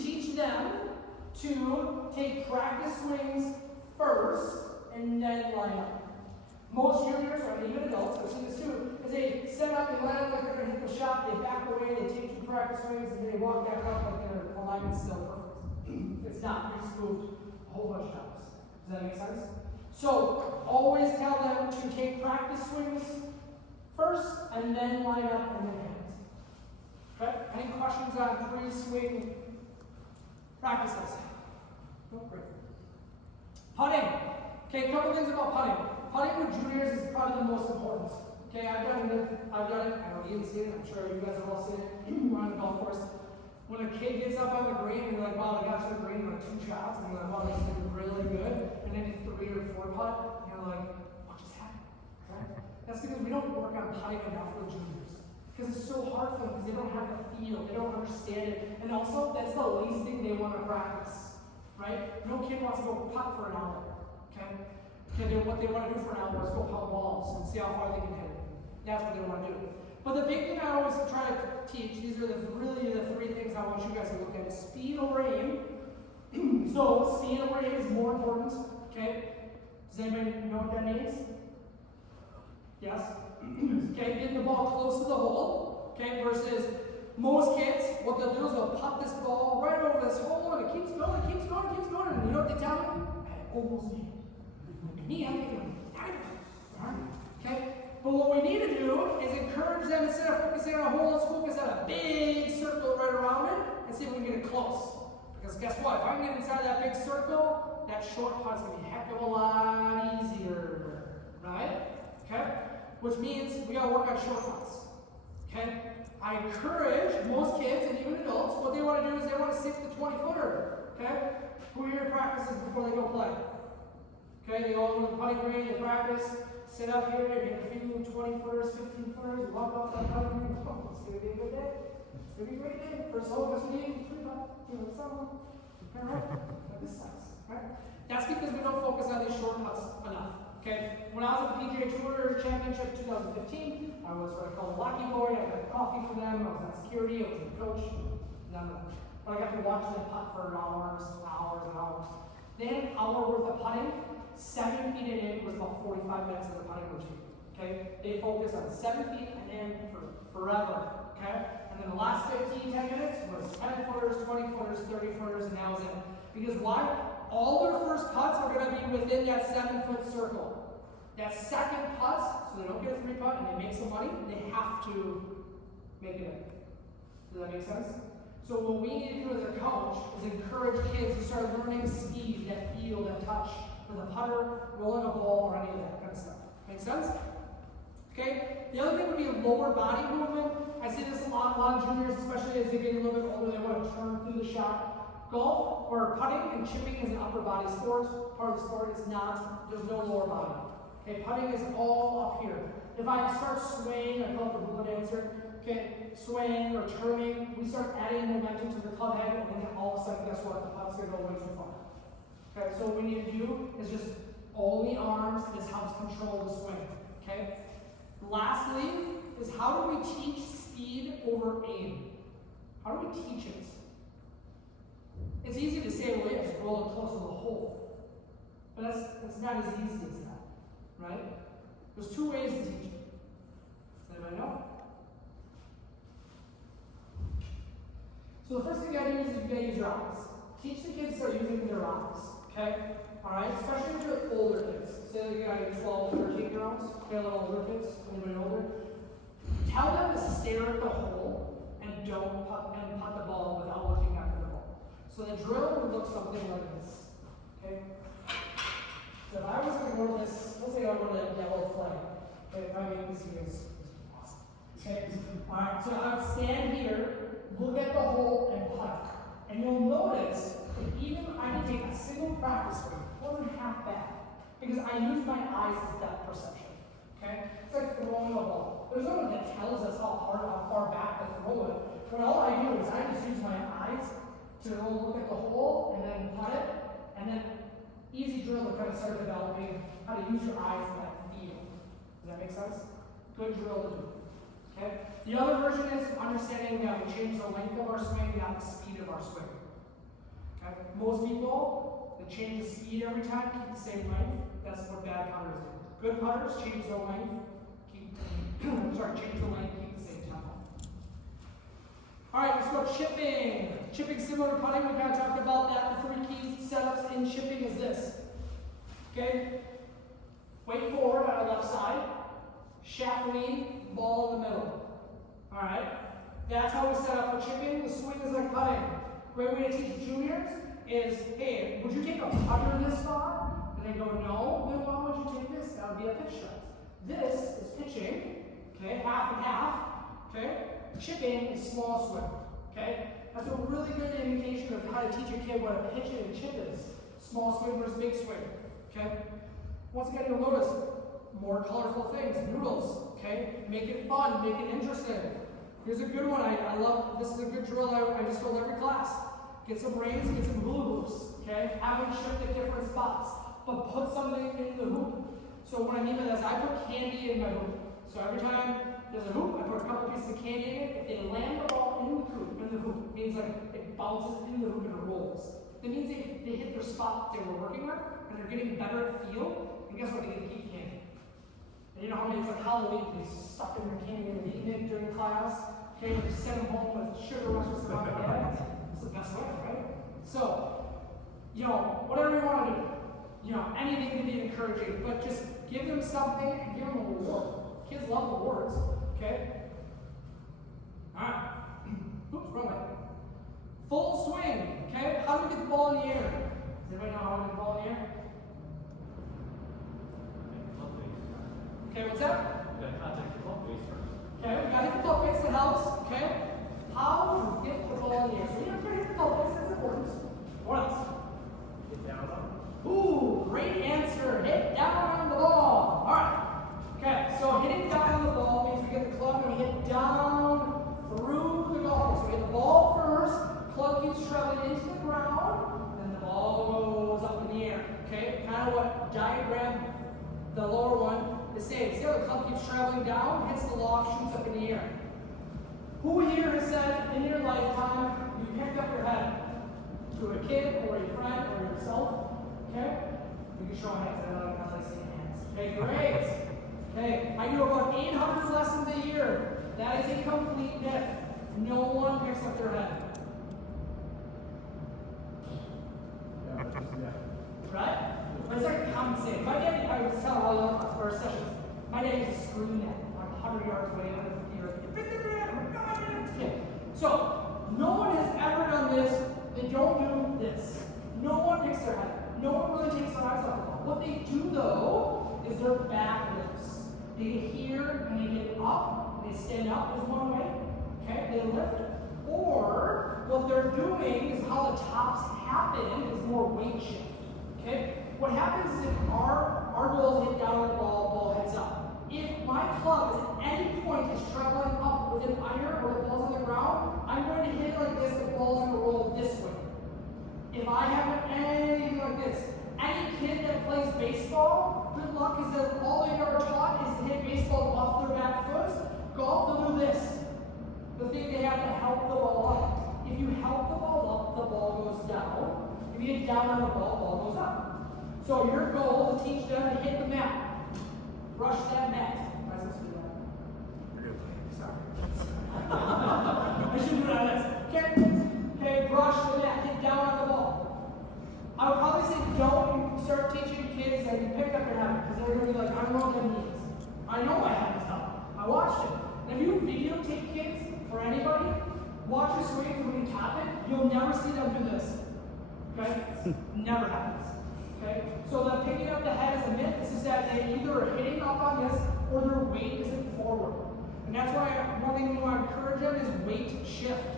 teach them to take practice swings first and then line up. Most juniors, or even adults, I've seen this too, is they set up, they land like they're gonna hit the shot, they back away, they take 2 practice swings, and then they walk back up like their alignment's still perfect. It's not, they just moved a whole bunch of times. Does that make sense? So, always tell them to take practice swings first, and then line up, and then hit. Okay? Any questions on pre-swing practices? No, great. Putting. Okay, a couple things about putting. Putting with juniors is probably the most important. Okay, I've done it. I know Ian's seen it. I'm sure you guys have all seen it. We're on the golf course. When a kid gets up on the green and you're like, wow, they got to the green in like 2 shots, and you're like, wow, this is really good, and then you 3 or 4 putt, and you're like, what just happened? Right? That's because we don't work on putting enough with juniors. Because it's so hard for them because they don't have the feel, they don't understand it, and also that's the least thing they want to practice. Right? No kid wants to go putt for an hour. Okay? What they want to do for an hour is go putt balls and see how far they can hit it. That's what they want to do. But the big thing I always try to teach, these are really the 3 things I want you guys to look at: speed over aim. So speed over aim is more important. Okay? Does anybody know what that means? Yes? Okay, getting the ball close to the hole. Okay, versus most kids, what they'll do is they'll pop this ball right over this hole, and it keeps going, it keeps going, it keeps going, and you know what they tell me? I almost made it. Me, I'm thinking, okay? But what we need to do is encourage them, instead of focusing on a hole, let's focus on a big circle right around it and see if we can get it close. Because guess what? If I can get inside that big circle, that short putt's going to be a heck of a lot easier. Right? Okay? Which means we got to work on short putts. Okay? I encourage most kids and even adults, what they want to do is they want to sink the 20-footer. Okay? Who are your practices before they go play? Okay, they go over the putting green, they practice, sit up here, get a few 20-footers, 15-footers, you walk off that putting green. Oh, it's going to be a good day. It's going to be a great day. First hole, this week, 3 putt, someone. Okay, right? This sucks. Right? That's because we don't focus on these short putts enough. Okay, when I was at the PGA Tour Championship 2015, I was what I call a Walecki boy. I got coffee for them. I was on security. I was a coach. None of that. But I got to watch them putt for hours and hours and hours. Then, hour worth of putting. 7 feet and in was about 45 minutes of the putting routine. Okay, they focus on 7 feet and in for forever. Okay, and then the last 10 minutes was 10-footers, 20-footers, 30-footers, and now it's in. Because why? All their first putts are going to be within that 7-foot circle. That second putt, so they don't get a 3 putt and they make some money, they have to make it in. Does that make sense? So what we need to do as a coach is encourage kids to start learning speed, that feel, that touch, with a putter, rolling a ball, or any of that kind of stuff. Make sense? Okay? The other thing would be a lower body movement. I see this a lot of juniors, especially as they get a little bit older, they want to turn through the shot. Golf, or putting and chipping is an upper body sport. Part of the sport is not, there's no lower body. Okay, putting is all up here. If I start swaying, I call it the hula dancer, okay, swaying or turning, we start adding momentum to the club head, and then all of a sudden, guess what? The putt's going to go way too far. Okay, so what we need to do is just only arms. This helps control the swing. Okay? Lastly, is how do we teach speed over aim? How do we teach it? It's easy to say, well, yeah, just roll it close to the hole. But that's not as easy as that. Right? There's 2 ways to teach it. Does anybody know? So the first thing you gotta do is you gotta use your eyes. Teach the kids to start using their eyes. Okay? Alright? Especially if you're older kids. Say you got 12, 13-year-olds. Okay, a little older kids. Anybody older? Tell them to stare at the hole and don't putt the ball without looking after the ball. So the drill would look something like this. Okay? So if I was going to go to this, let's say I go to that yellow flag. Okay, if I make this here, is awesome. Okay? Alright, so I would stand here, look at the hole, and putt. And you'll notice that even I can take a single practice swing, 1.5 back, because I use my eyes as depth perception. Okay? It's like throwing a ball. There's no one that tells us how far back to throw it. But all I do is I just use my eyes to go look at the hole and then putt it, and then easy drill to kind of start developing how to use your eyes in that feel. Does that make sense? Good drill to do. Okay? The other version is understanding that we change the length of our swing, not the speed of our swing. Okay? Most people that change the speed every time keep the same length. That's what bad putters do. Good putters change the length, change the length, keep the same tempo. Alright, let's go chipping. Chipping similar to putting, we kind of talked about that. The 3 key setups in chipping is this. Okay? Weight forward on the left side, shaft lean, ball in the middle. Alright? That's how we set up for chipping. The swing is like putting. Great way to teach juniors is, hey, would you take a putter this far? And they go, no. Then why would you take this? That would be a pitch shot. This is pitching, okay, half and half, okay? Chipping is small swing, okay? That's a really good indication of how to teach a kid what a pitch and a chip is. Small swing versus big swing, okay? Once again, you'll notice more colorful things, noodles, okay? Make it fun, make it interesting. Here's a good one, I love, this is a good drill I just told every class. Get some rings, get some hula hoops, okay? Have them shift at different spots, but put something in the hoop. So what I mean by that is I put candy in my hoop. So every time there's a hoop, I put a couple pieces of candy in it. If they land the ball in the hoop, it means like it bounces in the hoop and it rolls. It means they hit their spot they were working with, and they're getting better at feel, and guess what? They get to keep candy. And you know how many, it's like Halloween, they stuck in their candy and eating it during class, okay, and you send them home with sugar rushes around their head. It's the best way, right? So, you know, whatever you want to do, you know, anything can be encouraging, but just give them something and give them a reward. Kids love rewards, okay? Alright. Oops, wrong way. Full swing, okay? How do we get the ball in the air? Does anybody know how to get the ball in the air? Okay, what's that? You gotta contact your club face first. Okay, we gotta hit the club face, that helps, okay? How to get the ball in the air? So you have to hit the club face, that's important. What else? Get down on Ooh, great answer. Hit down on the ball. Alright. Okay, so hitting down on the ball means we get the club and we hit down through the golf. So we get the ball first, club keeps traveling into the ground, and then the ball goes up in the air. Okay, kind of what diagram, the lower one, is saying. See how the club keeps traveling down, hits the loft, shoots up in the air. Who here has said in your lifetime you picked up your head to a kid or a friend or yourself? Okay? You can show hands. I like seeing hands. Okay, great. Okay, I do about 800 lessons a year. That is a complete myth. No one picks up their head. Right? But it's like compensate. My dad, I was telling all of our sessions, my dad used to scream at like 100 yards away, 150 yards away. Pick their head. I'm like, okay. So, no one has ever done this. They don't do this. No one picks their head. No one really takes their eyes off the ball. What they do though is their back lifts. They get here and they get up. They stand up is one way. Okay, they lift. Or what they're doing is how the tops happen is more weight shift. Okay, what happens is if our goal is hit down on the ball heads up. If my club at any point is traveling up with an iron or the ball's on the ground, I'm going to hit it like this. The ball's going to roll this way. If I have anything like this, any kid that plays baseball, good luck, is that all they've ever taught is to hit baseball off their back foot. Golf, they'll do this. The thing they have to help the ball up. If you help the ball up, the ball goes down. If you hit down on the ball goes up. So your goal is to teach them to hit the mat. Brush that mat. Why is this do that? Sorry. I should do it on this. Okay, brush the mat, hit down on the ball. I would probably say don't start teaching kids that you picked up your habit, because they're going to be like, I don't know what that means. I know my habit's up. I watched it. And if you videotape kids, for anybody, watch a swing and when you tap it, you'll never see them do this. Okay? Never happens. Okay? So the picking up the head is a myth. This is that they either are hitting up on this or their weight isn't forward. And that's why one thing we want to encourage them is weight shift.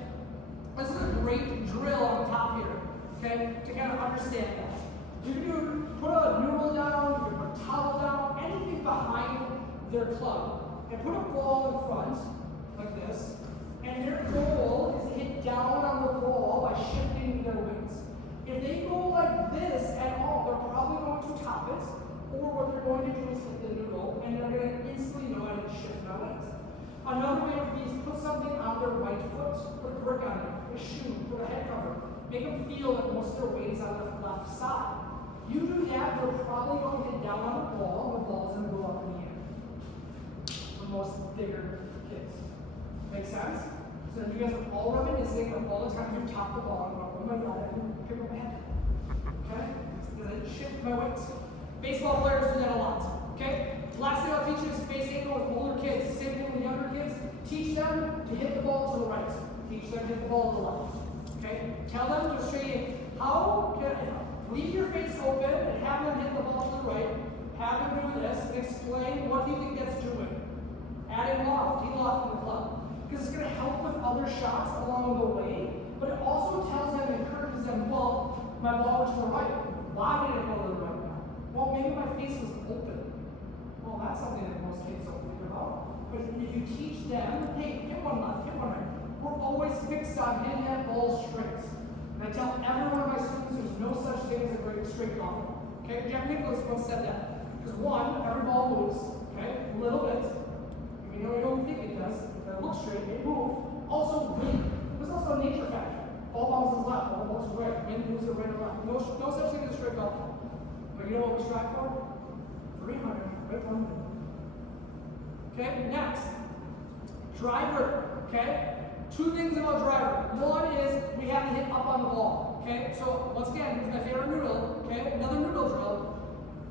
This is a great drill on the top here, okay, to kind of understand that. You can put a noodle down, you can put a towel down, anything behind their club, and put a ball in front, like this, and their goal is to hit down on the ball by shifting their weights. If they go like this at all, they're probably going to top it, or what they're going to do is hit the noodle, and they're going to instantly know how to shift their weights. Another way would be to put something on their right foot, put a brick on it, put a shoe, put a head cover, make them feel that most of their weight is on the left side. You do that, they're probably going to get down on the ball, and the ball's going to go for most bigger kids. Make sense? So then you guys are all reminiscing of all the time you top the ball and go, oh my god, I didn't pick up my head. Okay? Because I shift my weight. Baseball players do that a lot. Okay? Last thing I'll teach you is face angle with older kids. Same thing with younger kids. Teach them to hit the ball to the right. Teach them to hit the ball to the left. Okay? Tell them to straighten. How can leave your face open and have them hit the ball to the right. Have them do this and explain what do you think that's doing. Adding loft, de-loft in the club. Because it's going to help with other shots along the way, but it also tells them, encourages them, well, my ball went to the right. Why did it go to the right now? Well, maybe my face was open. Well, that's something that most kids don't think about. But if you teach them, hey, hit one left, hit one right. We're always fixed on hitting that ball straight. And I tell every one of my students there's no such thing as a great straight golf ball. Okay? Jack Nicklaus once said that. Because one, every ball moves, okay, a little bit. You don't think it does. It looks straight, it moves. Also, wind. There's also a nature factor. All balls is left, all balls is right. Wind moves it right or left. No such thing as a straight golf ball. But you know what we strive for? 300, right on. Okay, next. Driver, okay? Two things about driver. One is we have to hit up on the ball, okay? So, once again, here's my favorite noodle, okay? Another noodle drill.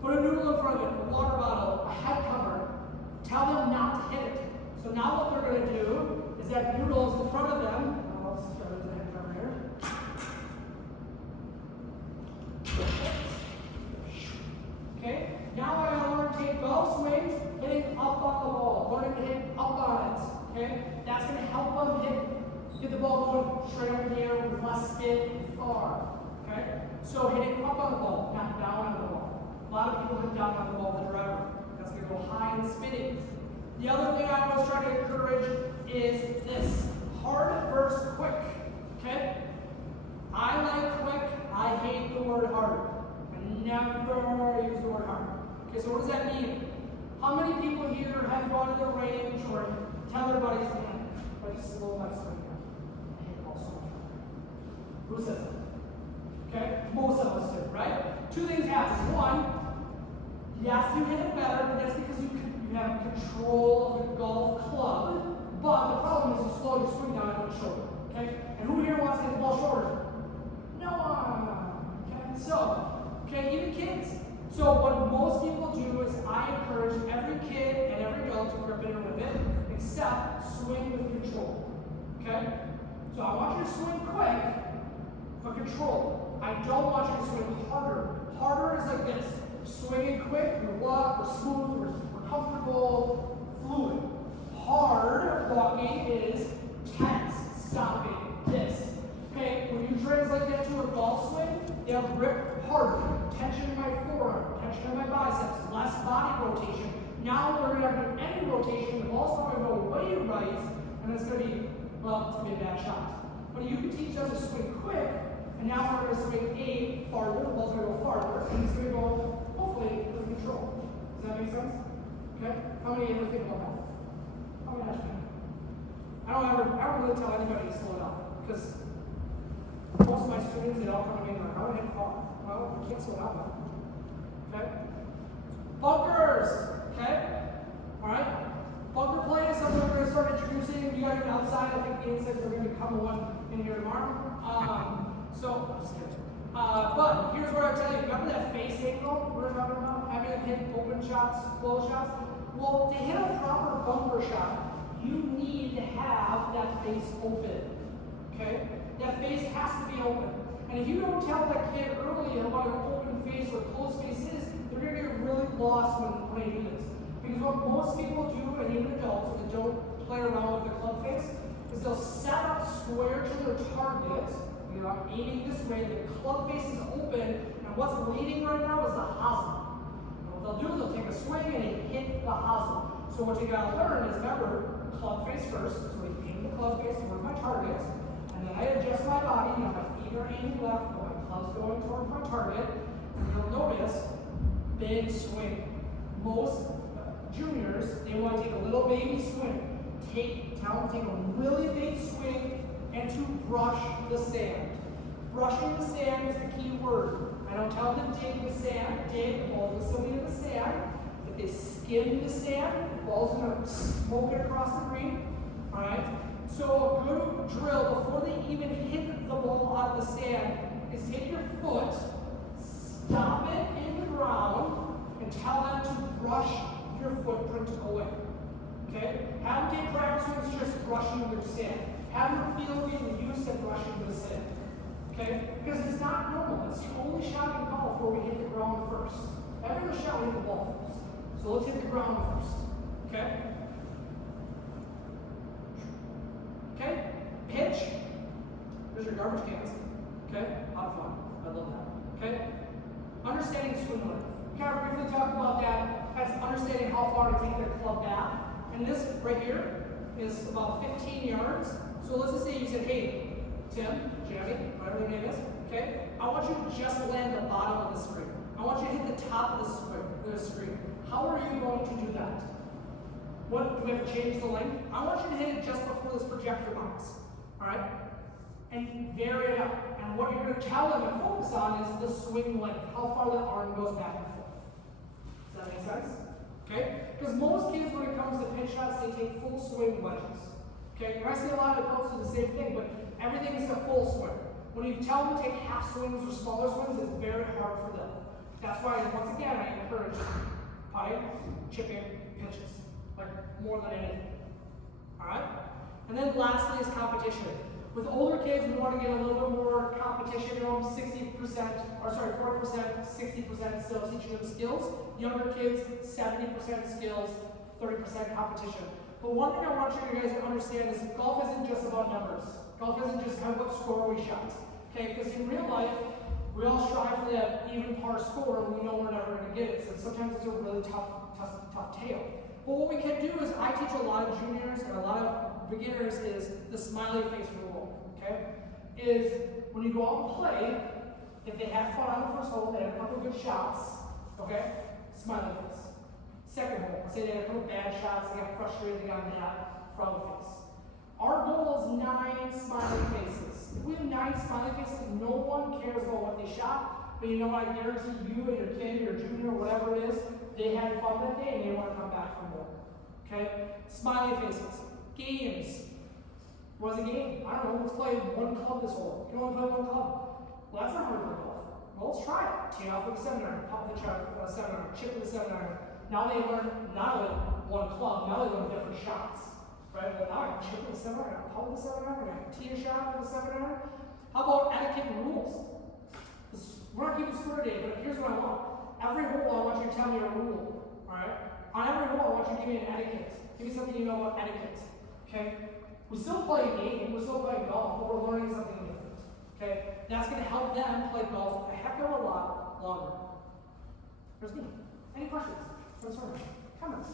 Put a noodle in front of it, a water bottle, a head cover. Tell them not to hit it. So now what they're going to do is that noodle is in front of them. I'll start with the head cover here. Okay, now I want to take golf swings, hitting up on the ball, learning to hit up on it. Okay, that's going to help them get the ball going straight over here with less spin and far. Okay, so hitting up on the ball, not down on the ball. A lot of people hit down on the ball with the driver. That's going to go high and spinning. The other thing I always try to encourage is this: hard versus quick. Okay? I like quick, I hate the word hard. I never use the word hard. Okay, so what does that mean? How many people here have gone to the range or tell their buddies, man, if I just slow my swing down, I hate the ball so much. Who says that? Okay? Most of us do, right? Two things happen. One, yes, you hit it better, but that's because you have control of the golf club, but the problem is you slow your swing down and it's shorter. Okay? And who here wants to hit the ball shorter? No one. Okay? So, okay, even kids. So what most people do is I encourage every kid and every adult to grip in with it, except swing with control. Okay? So I want you to swing quick, but control. I don't want you to swing harder. Harder is like this. Swinging quick, we're walk, we're smooth, we're comfortable, fluid. Hard walking is tense, stopping, this. Okay, when you translate that to a golf swing, they'll grip harder. Tension in my forearm, tension in my biceps, less body rotation. Now we're going to do any rotation, the ball's not going to go way right, and it's going to be, well, it's going to be a bad shot. But you can teach them to swing quick, and now we're going to swing farther, the ball's going to go farther, and it's going to go, hopefully, with control. Does that make sense? Okay? How many ever think about that? How many actually? I don't really tell anybody to slow down, because most of my students, they all come to me and they're like, I want to hit far. Well, we can't slow down now. Okay? Bunkers! Okay? Alright? Bunker play is something we're going to start introducing. You guys are outside. I think Ian says we're going to become one in here tomorrow. So, I'm just kidding. But here's what I tell you. Remember that face angle we were talking about? Having them hit open shots, close shots? Well, to hit a proper bunker shot, you need to have that face open. Okay? That face has to be open. And if you don't tell that kid early what an open face or closed face is, they're going to get really lost when they do this. Because what most people do, and even adults that don't play around with the club face, is they'll set up square to their target. You know, I'm aiming this way, the club face is open, and what's leading right now is the hosel. And what they'll do is they'll take a swing and they hit the hosel. So what you gotta learn is, remember, club face first, so we aim the club face toward my target, and then I adjust my body, you know, my feet are aiming left, but my club's going toward my target, and you'll notice, big swing. Most juniors, they want to take a little baby swing. Tell them to take a really big swing and to brush the sand. Brushing the sand is the key word. I don't tell them to dig the sand, dig, the ball will still be in the sand. If they skim the sand, the ball's gonna smoke it across the green. Alright? So a good drill before they even hit the ball out of the sand is take your foot, stop it in the ground, and tell them to brush your footprint away. Okay? Have them take practice swings just brushing the sand. Have them feel the use of brushing the sand. Okay? Because it's not normal. It's the only shot in golf where we hit the ground first. Every other shot we hit the ball first. So let's hit the ground first. Okay? Okay? Pitch. There's your garbage cans. Okay? Have fun. I love that. Okay? Understanding swing length. Kind of briefly talk about that. That's understanding how far to take their club back. And this right here is about 15 yards. So let's just say you said, hey, Tim, Jamie, whatever their name is, okay? I want you to just land the bottom of the screen. I want you to hit the top of the screen. How are you going to do that? What, do we have to change the length? I want you to hit it just before this projector box, all right? And vary it up. And what you're going to tell them and focus on is the swing length, how far the arm goes back and forth. Does that make sense? Okay? Because most kids, when it comes to pitch shots, they take full swing wedges. Okay? And I see a lot of adults do the same thing, but everything is a full swing. When you tell them to take half swings or smaller swings, it's very hard for them. That's why, once again, I encourage putting, chipping, pitches. Like, more than anything. Alright? And then lastly is competition. With older kids, we want to get a little bit more competition, 60%, or sorry, 40%, 60% still teaching them skills. Younger kids, 70% skills, 30% competition. But one thing I want you guys to understand is golf isn't just about numbers. Golf isn't just how what score we shot. Okay, because in real life, we all strive for that even par score, and we know we're never going to get it. So sometimes it's a really tough tale. But what we can do is, I teach a lot of juniors and a lot of beginners is the smiley face rule. Okay, is when you go out and play, if they had fun on the first hole, they had a couple good shots. Okay, smiley face. Second hole, say they had a couple bad shots, they got frustrated, they got mad, frowny face. Our goal is 9 smiley faces. If we have 9 smiley faces, no one cares about what they shot, but you know what, I guarantee you and your kid, your junior, whatever it is, they had fun that day and they want to come back for more. Okay? Smiley faces. Games. What's a game? I don't know, let's play one club this hole. You want to play one club? Well, that's not hard to golf. Well, let's try it. Tee off with a 7-iron, pop the 7-iron, chip with a 7-iron. Now they learn not only one club, now they learn different shots. Right? Well, now I can chip with a 7-iron, pop with a 7-iron, I can tee a shot with a 7-iron. How about etiquette and rules? We're not keeping score today, but here's what I want. Every hole, I want you to tell me a rule. Alright? On every hole, I want you to give me an etiquette. Give me something you know about etiquette. Okay? We still play a game, we're still playing golf, but we're learning something different. Okay? That's going to help them play golf a heck of a lot longer. There's me. Any questions? Concerns? Comments?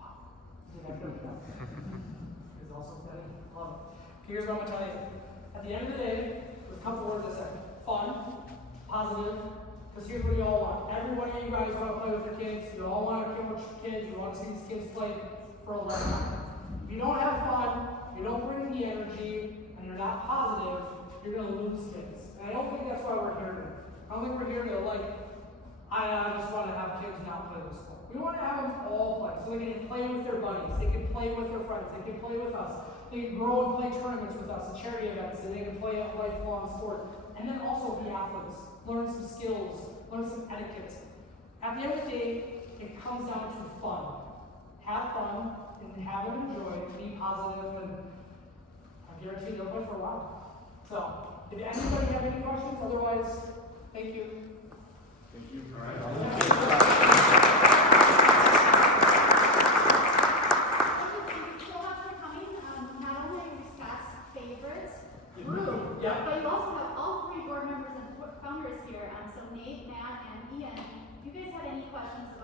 Wow. It's also very fun. Here's what I'm going to tell you. At the end of the day, there's a couple words I said. Fun, positive, because here's what you all want. Every one of you guys want to play with your kids. You all want to coach your kids. You want to see these kids play for a lifetime. If you don't have fun, you don't bring the energy, and you're not positive, you're going to lose kids. And I don't think that's why we're here today. I don't think we're here to I just want to have kids not play this sport. We want to have them all play, so they can play with their buddies, they can play with their friends, they can play with us, they can grow and play tournaments with us, and charity events, and they can play a lifelong sport. And then also be athletes, learn some skills, learn some etiquette. At the end of the day, it comes down to fun. Have fun, and have them enjoy, be positive, and I guarantee they'll play for a while. So, did anybody have any questions? Otherwise, thank you. Thank you. All right. Thank you so much for coming. Not only are you Scott's favorites, group, Yeah. but you also have all 3 board members and founders here. So Nate, Matt, and Ian. If you guys had any questions